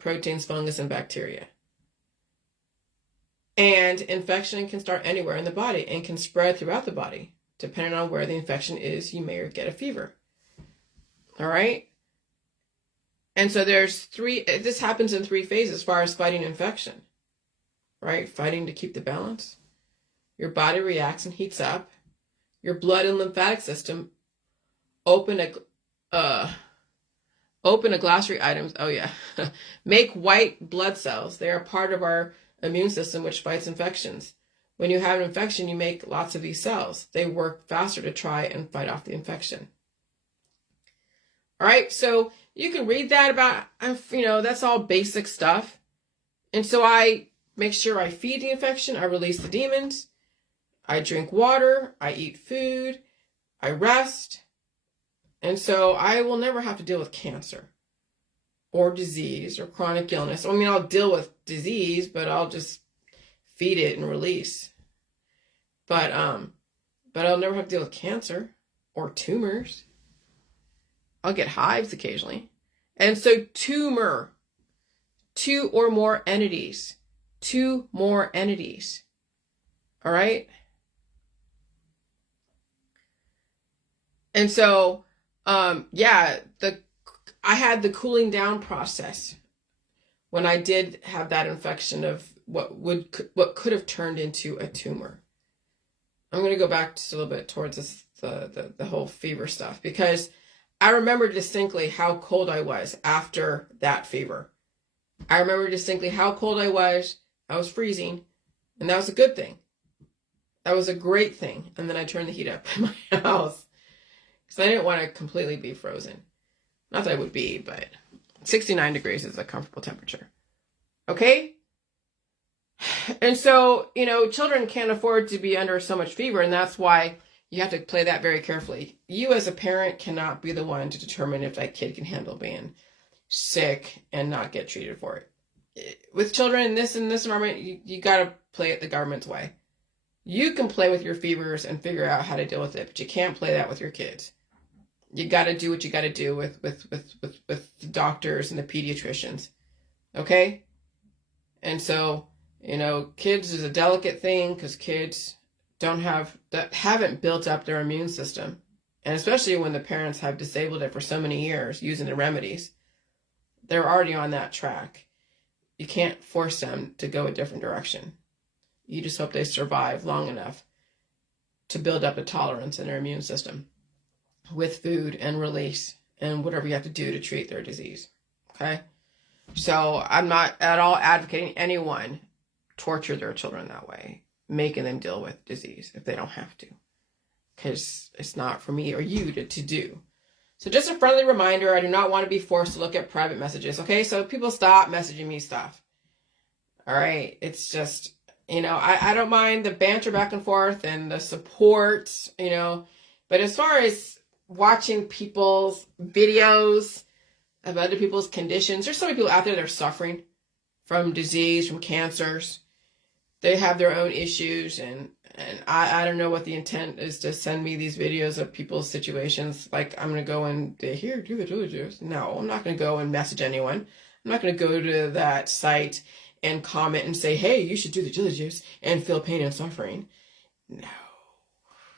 proteins, fungus, and bacteria. And infection can start anywhere in the body and can spread throughout the body. Depending on where the infection is, you may get a fever. All right? And so this happens in 3 phases as far as fighting infection. Right? Fighting to keep the balance. Your body reacts and heats up. Your blood and lymphatic system open a glossary items. Oh yeah. Make white blood cells. They are part of our immune system which fights infections. When you have an infection, you make lots of these cells. They work faster to try and fight off the infection. All right, so you can read that about, that's all basic stuff. And so I make sure I feed the infection, I release the demons, I drink water, I eat food, I rest. And so I will never have to deal with cancer or disease or chronic illness. I mean, I'll deal with disease, but I'll just feed it and release. But I'll never have to deal with cancer or tumors. I'll get hives occasionally. And so tumor, 2 or more entities, 2 more entities. All right. And so, I had the cooling down process when I did have that infection of what could have turned into a tumor. I'm going to go back just a little bit towards the whole fever stuff, because I remember distinctly how cold I was after that fever. I remember distinctly how cold I was. I was freezing, and that was a good thing. That was a great thing. And then I turned the heat up in my house because I didn't want to completely be frozen. Not that I would be, but 69 degrees is a comfortable temperature. Okay? And so, children can't afford to be under so much fever, and that's why you have to play that very carefully. You as a parent cannot be the one to determine if that kid can handle being sick and not get treated for it. With children in this environment, you got to play it the government's way. You can play with your fevers and figure out how to deal with it, but you can't play that with your kids. You got to do what you got to do with the doctors and the pediatricians. Okay? And so, kids is a delicate thing because kids haven't built up their immune system. And especially when the parents have disabled it for so many years using the remedies, they're already on that track. You can't force them to go a different direction. You just hope they survive long enough to build up a tolerance in their immune system with food and release and whatever you have to do to treat their disease. Okay? So I'm not at all advocating anyone torture their children that way, making them deal with disease if they don't have to, because it's not for me or you to do. So just a friendly reminder, I do not want to be forced to look at private messages. Okay, so people stop messaging me stuff. All right, it's just, I don't mind the banter back and forth and the support, but as far as watching people's videos of other people's conditions, there's so many people out there that are suffering from disease, from cancers. They have their own issues, and I don't know what the intent is to send me these videos of people's situations. Like, I'm going to go and, here, do the diligence. No, I'm not going to go and message anyone. I'm not going to go to that site and comment and say, hey, you should do the diligence and feel pain and suffering. No.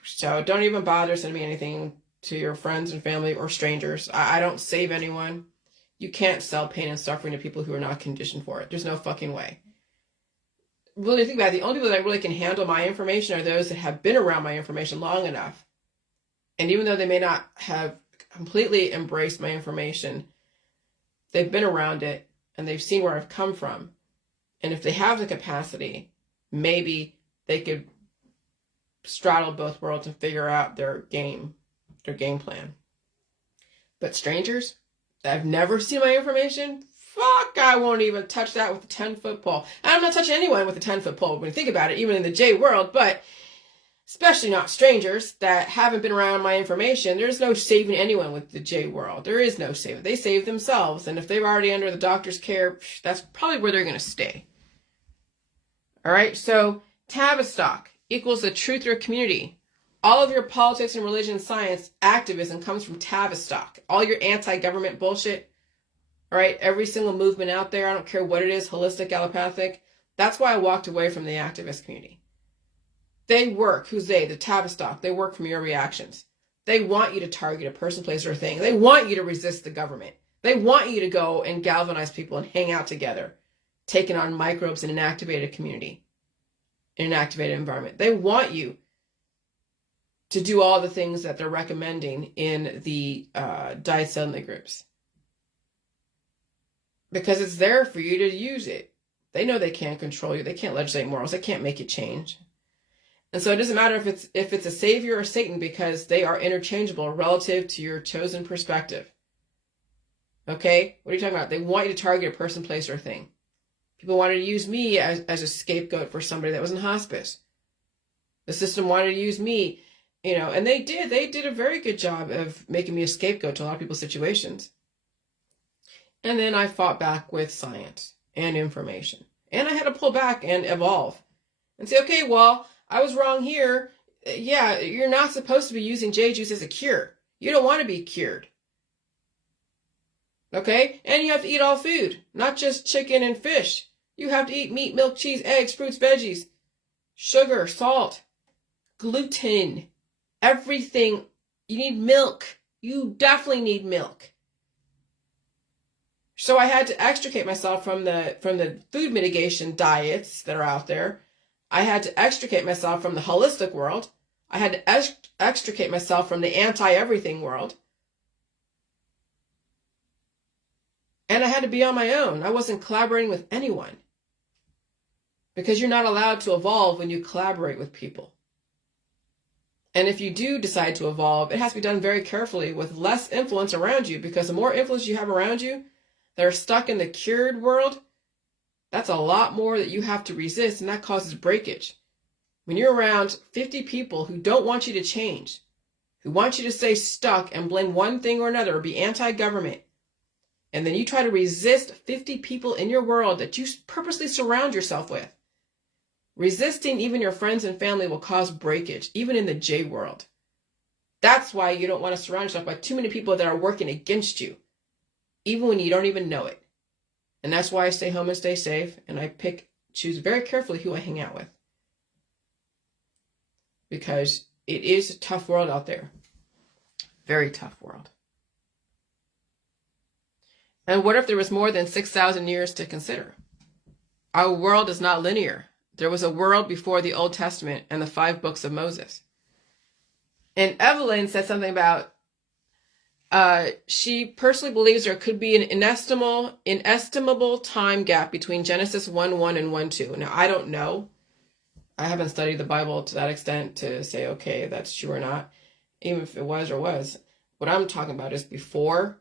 So don't even bother sending me anything to your friends and family or strangers. I don't save anyone. You can't sell pain and suffering to people who are not conditioned for it. There's no fucking way. Really think about it, the only people that really can handle my information are those that have been around my information long enough. And even though they may not have completely embraced my information, they've been around it and they've seen where I've come from. And if they have the capacity, maybe they could straddle both worlds and figure out their game plan. But strangers that have never seen my information, fuck, I won't even touch that with a 10-foot pole. And I'm not touching anyone with a 10-foot pole when you think about it, even in the J world, but especially not strangers that haven't been around my information. There's no saving anyone with the J world. There is no saving. They save themselves. And if they're already under the doctor's care, that's probably where they're going to stay. All right. So Tavistock equals the truther community. All of your politics and religion, science, activism comes from Tavistock. All your anti-government bullshit. All right, every single movement out there, I don't care what it is, holistic, allopathic. That's why I walked away from the activist community. They work, who's they? The Tavistock. They work from your reactions. They want you to target a person, place, or thing. They want you to resist the government. They want you to go and galvanize people and hang out together, taking on microbes in an activated community, in an activated environment. They want you to do all the things that they're recommending in the diet suddenly groups. Because it's there for you to use it. They know they can't control you. They can't legislate morals. They can't make you change. And so it doesn't matter if it's a savior or Satan, because they are interchangeable relative to your chosen perspective. Okay? What are you talking about? They want you to target a person, place, or thing. People wanted to use me as a scapegoat for somebody that was in hospice. The system wanted to use me, and they did. They did a very good job of making me a scapegoat to a lot of people's situations. And then I fought back with science and information. And I had to pull back and evolve and say, okay, well, I was wrong here. Yeah, you're not supposed to be using J juice as a cure. You don't want to be cured. Okay? And you have to eat all food, not just chicken and fish. You have to eat meat, milk, cheese, eggs, fruits, veggies, sugar, salt, gluten, everything. You need milk. You definitely need milk. So I had to extricate myself from the food mitigation diets that are out there. I had to extricate myself from the holistic world. I had to extricate myself from the anti-everything world. And I had to be on my own. I wasn't collaborating with anyone. Because you're not allowed to evolve when you collaborate with people. And if you do decide to evolve, it has to be done very carefully with less influence around you, because the more influence you have around you that are stuck in the cured world, that's a lot more that you have to resist, and that causes breakage. When you're around 50 people who don't want you to change, who want you to stay stuck and blame one thing or another or be anti-government, and then you try to resist 50 people in your world that you purposely surround yourself with, resisting even your friends and family will cause breakage, even in the J world. That's why you don't want to surround yourself by too many people that are working against you, even when you don't even know it. And that's why I stay home and stay safe, and I choose very carefully who I hang out with. Because it is a tough world out there. Very tough world. And what if there was more than 6,000 years to consider? Our world is not linear. There was a world before the Old Testament and the 5 books of Moses. And Evelyn said something about she personally believes there could be an inestimable time gap between Genesis 1:1 and 1:2. Now, I don't know. I haven't studied the Bible to that extent to say, okay, that's true or not, even if it was or was. What I'm talking about is before,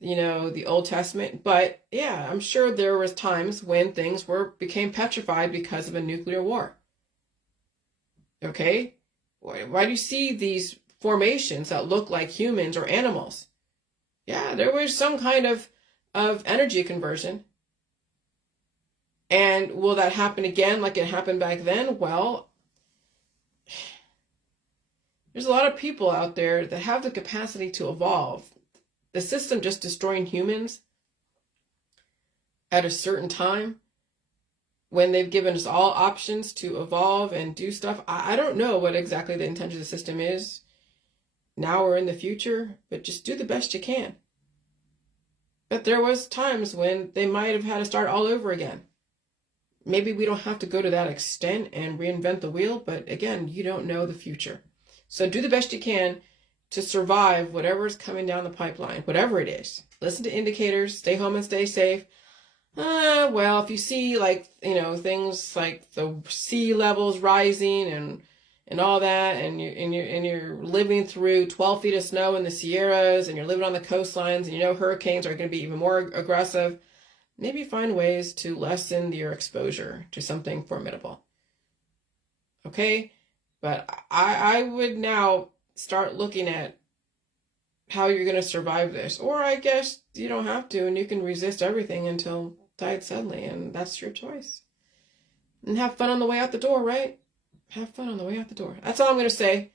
the Old Testament. But yeah, I'm sure there was times when things became petrified because of a nuclear war. Okay? Why do you see these formations that look like humans or animals? Yeah, there was some kind of energy conversion. And will that happen again like it happened back then? Well, there's a lot of people out there that have the capacity to evolve. The system just destroying humans at a certain time when they've given us all options to evolve and do stuff. I don't know what exactly the intention of the system is now or in the future, but just do the best you can. But there was times when they might have had to start all over again. Maybe we don't have to go to that extent and reinvent the wheel, but again, you don't know the future. So do the best you can to survive whatever is coming down the pipeline, whatever it is. Listen to indicators, stay home and stay safe. Well, if you see things like the sea levels rising and all that, and you're living through 12 feet of snow in the Sierras, and you're living on the coastlines, and hurricanes are going to be even more aggressive, maybe find ways to lessen your exposure to something formidable. Okay? But I would now start looking at how you're going to survive this. Or I guess you don't have to, and you can resist everything until died suddenly, and that's your choice. And have fun on the way out the door, right? Have fun on the way out the door. That's all I'm going to say.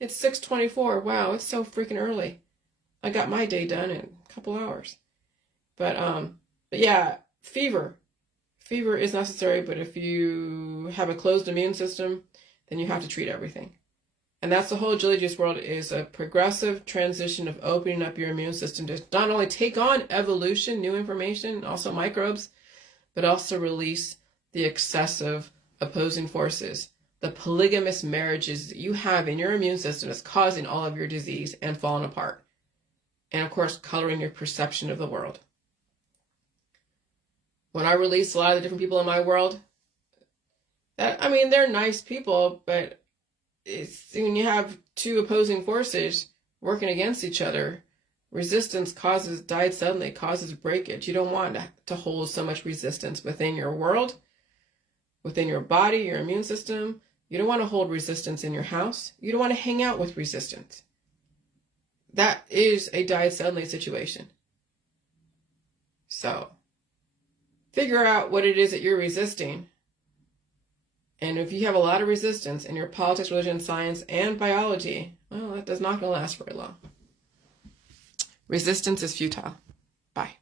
It's 6:24. Wow, it's so freaking early. I got my day done in a couple hours. But yeah, fever. Fever is necessary, but if you have a closed immune system, then you have to treat everything. And that's the whole Jilly Juice world, is a progressive transition of opening up your immune system to not only take on evolution, new information, also microbes, but also release the excessive opposing forces, the polygamous marriages that you have in your immune system that's causing all of your disease and falling apart. And of course, coloring your perception of the world. When I release a lot of the different people in my world, they're nice people, but it's when you have two opposing forces working against each other, Resistance died suddenly, causes breakage. You don't want to hold so much resistance within your world, within your body, your immune system. You don't want to hold resistance in your house. You don't want to hang out with resistance. That is a died suddenly situation. So, figure out what it is that you're resisting. And if you have a lot of resistance in your politics, religion, science, and biology, well, that does not going to last very long. Resistance is futile. Bye.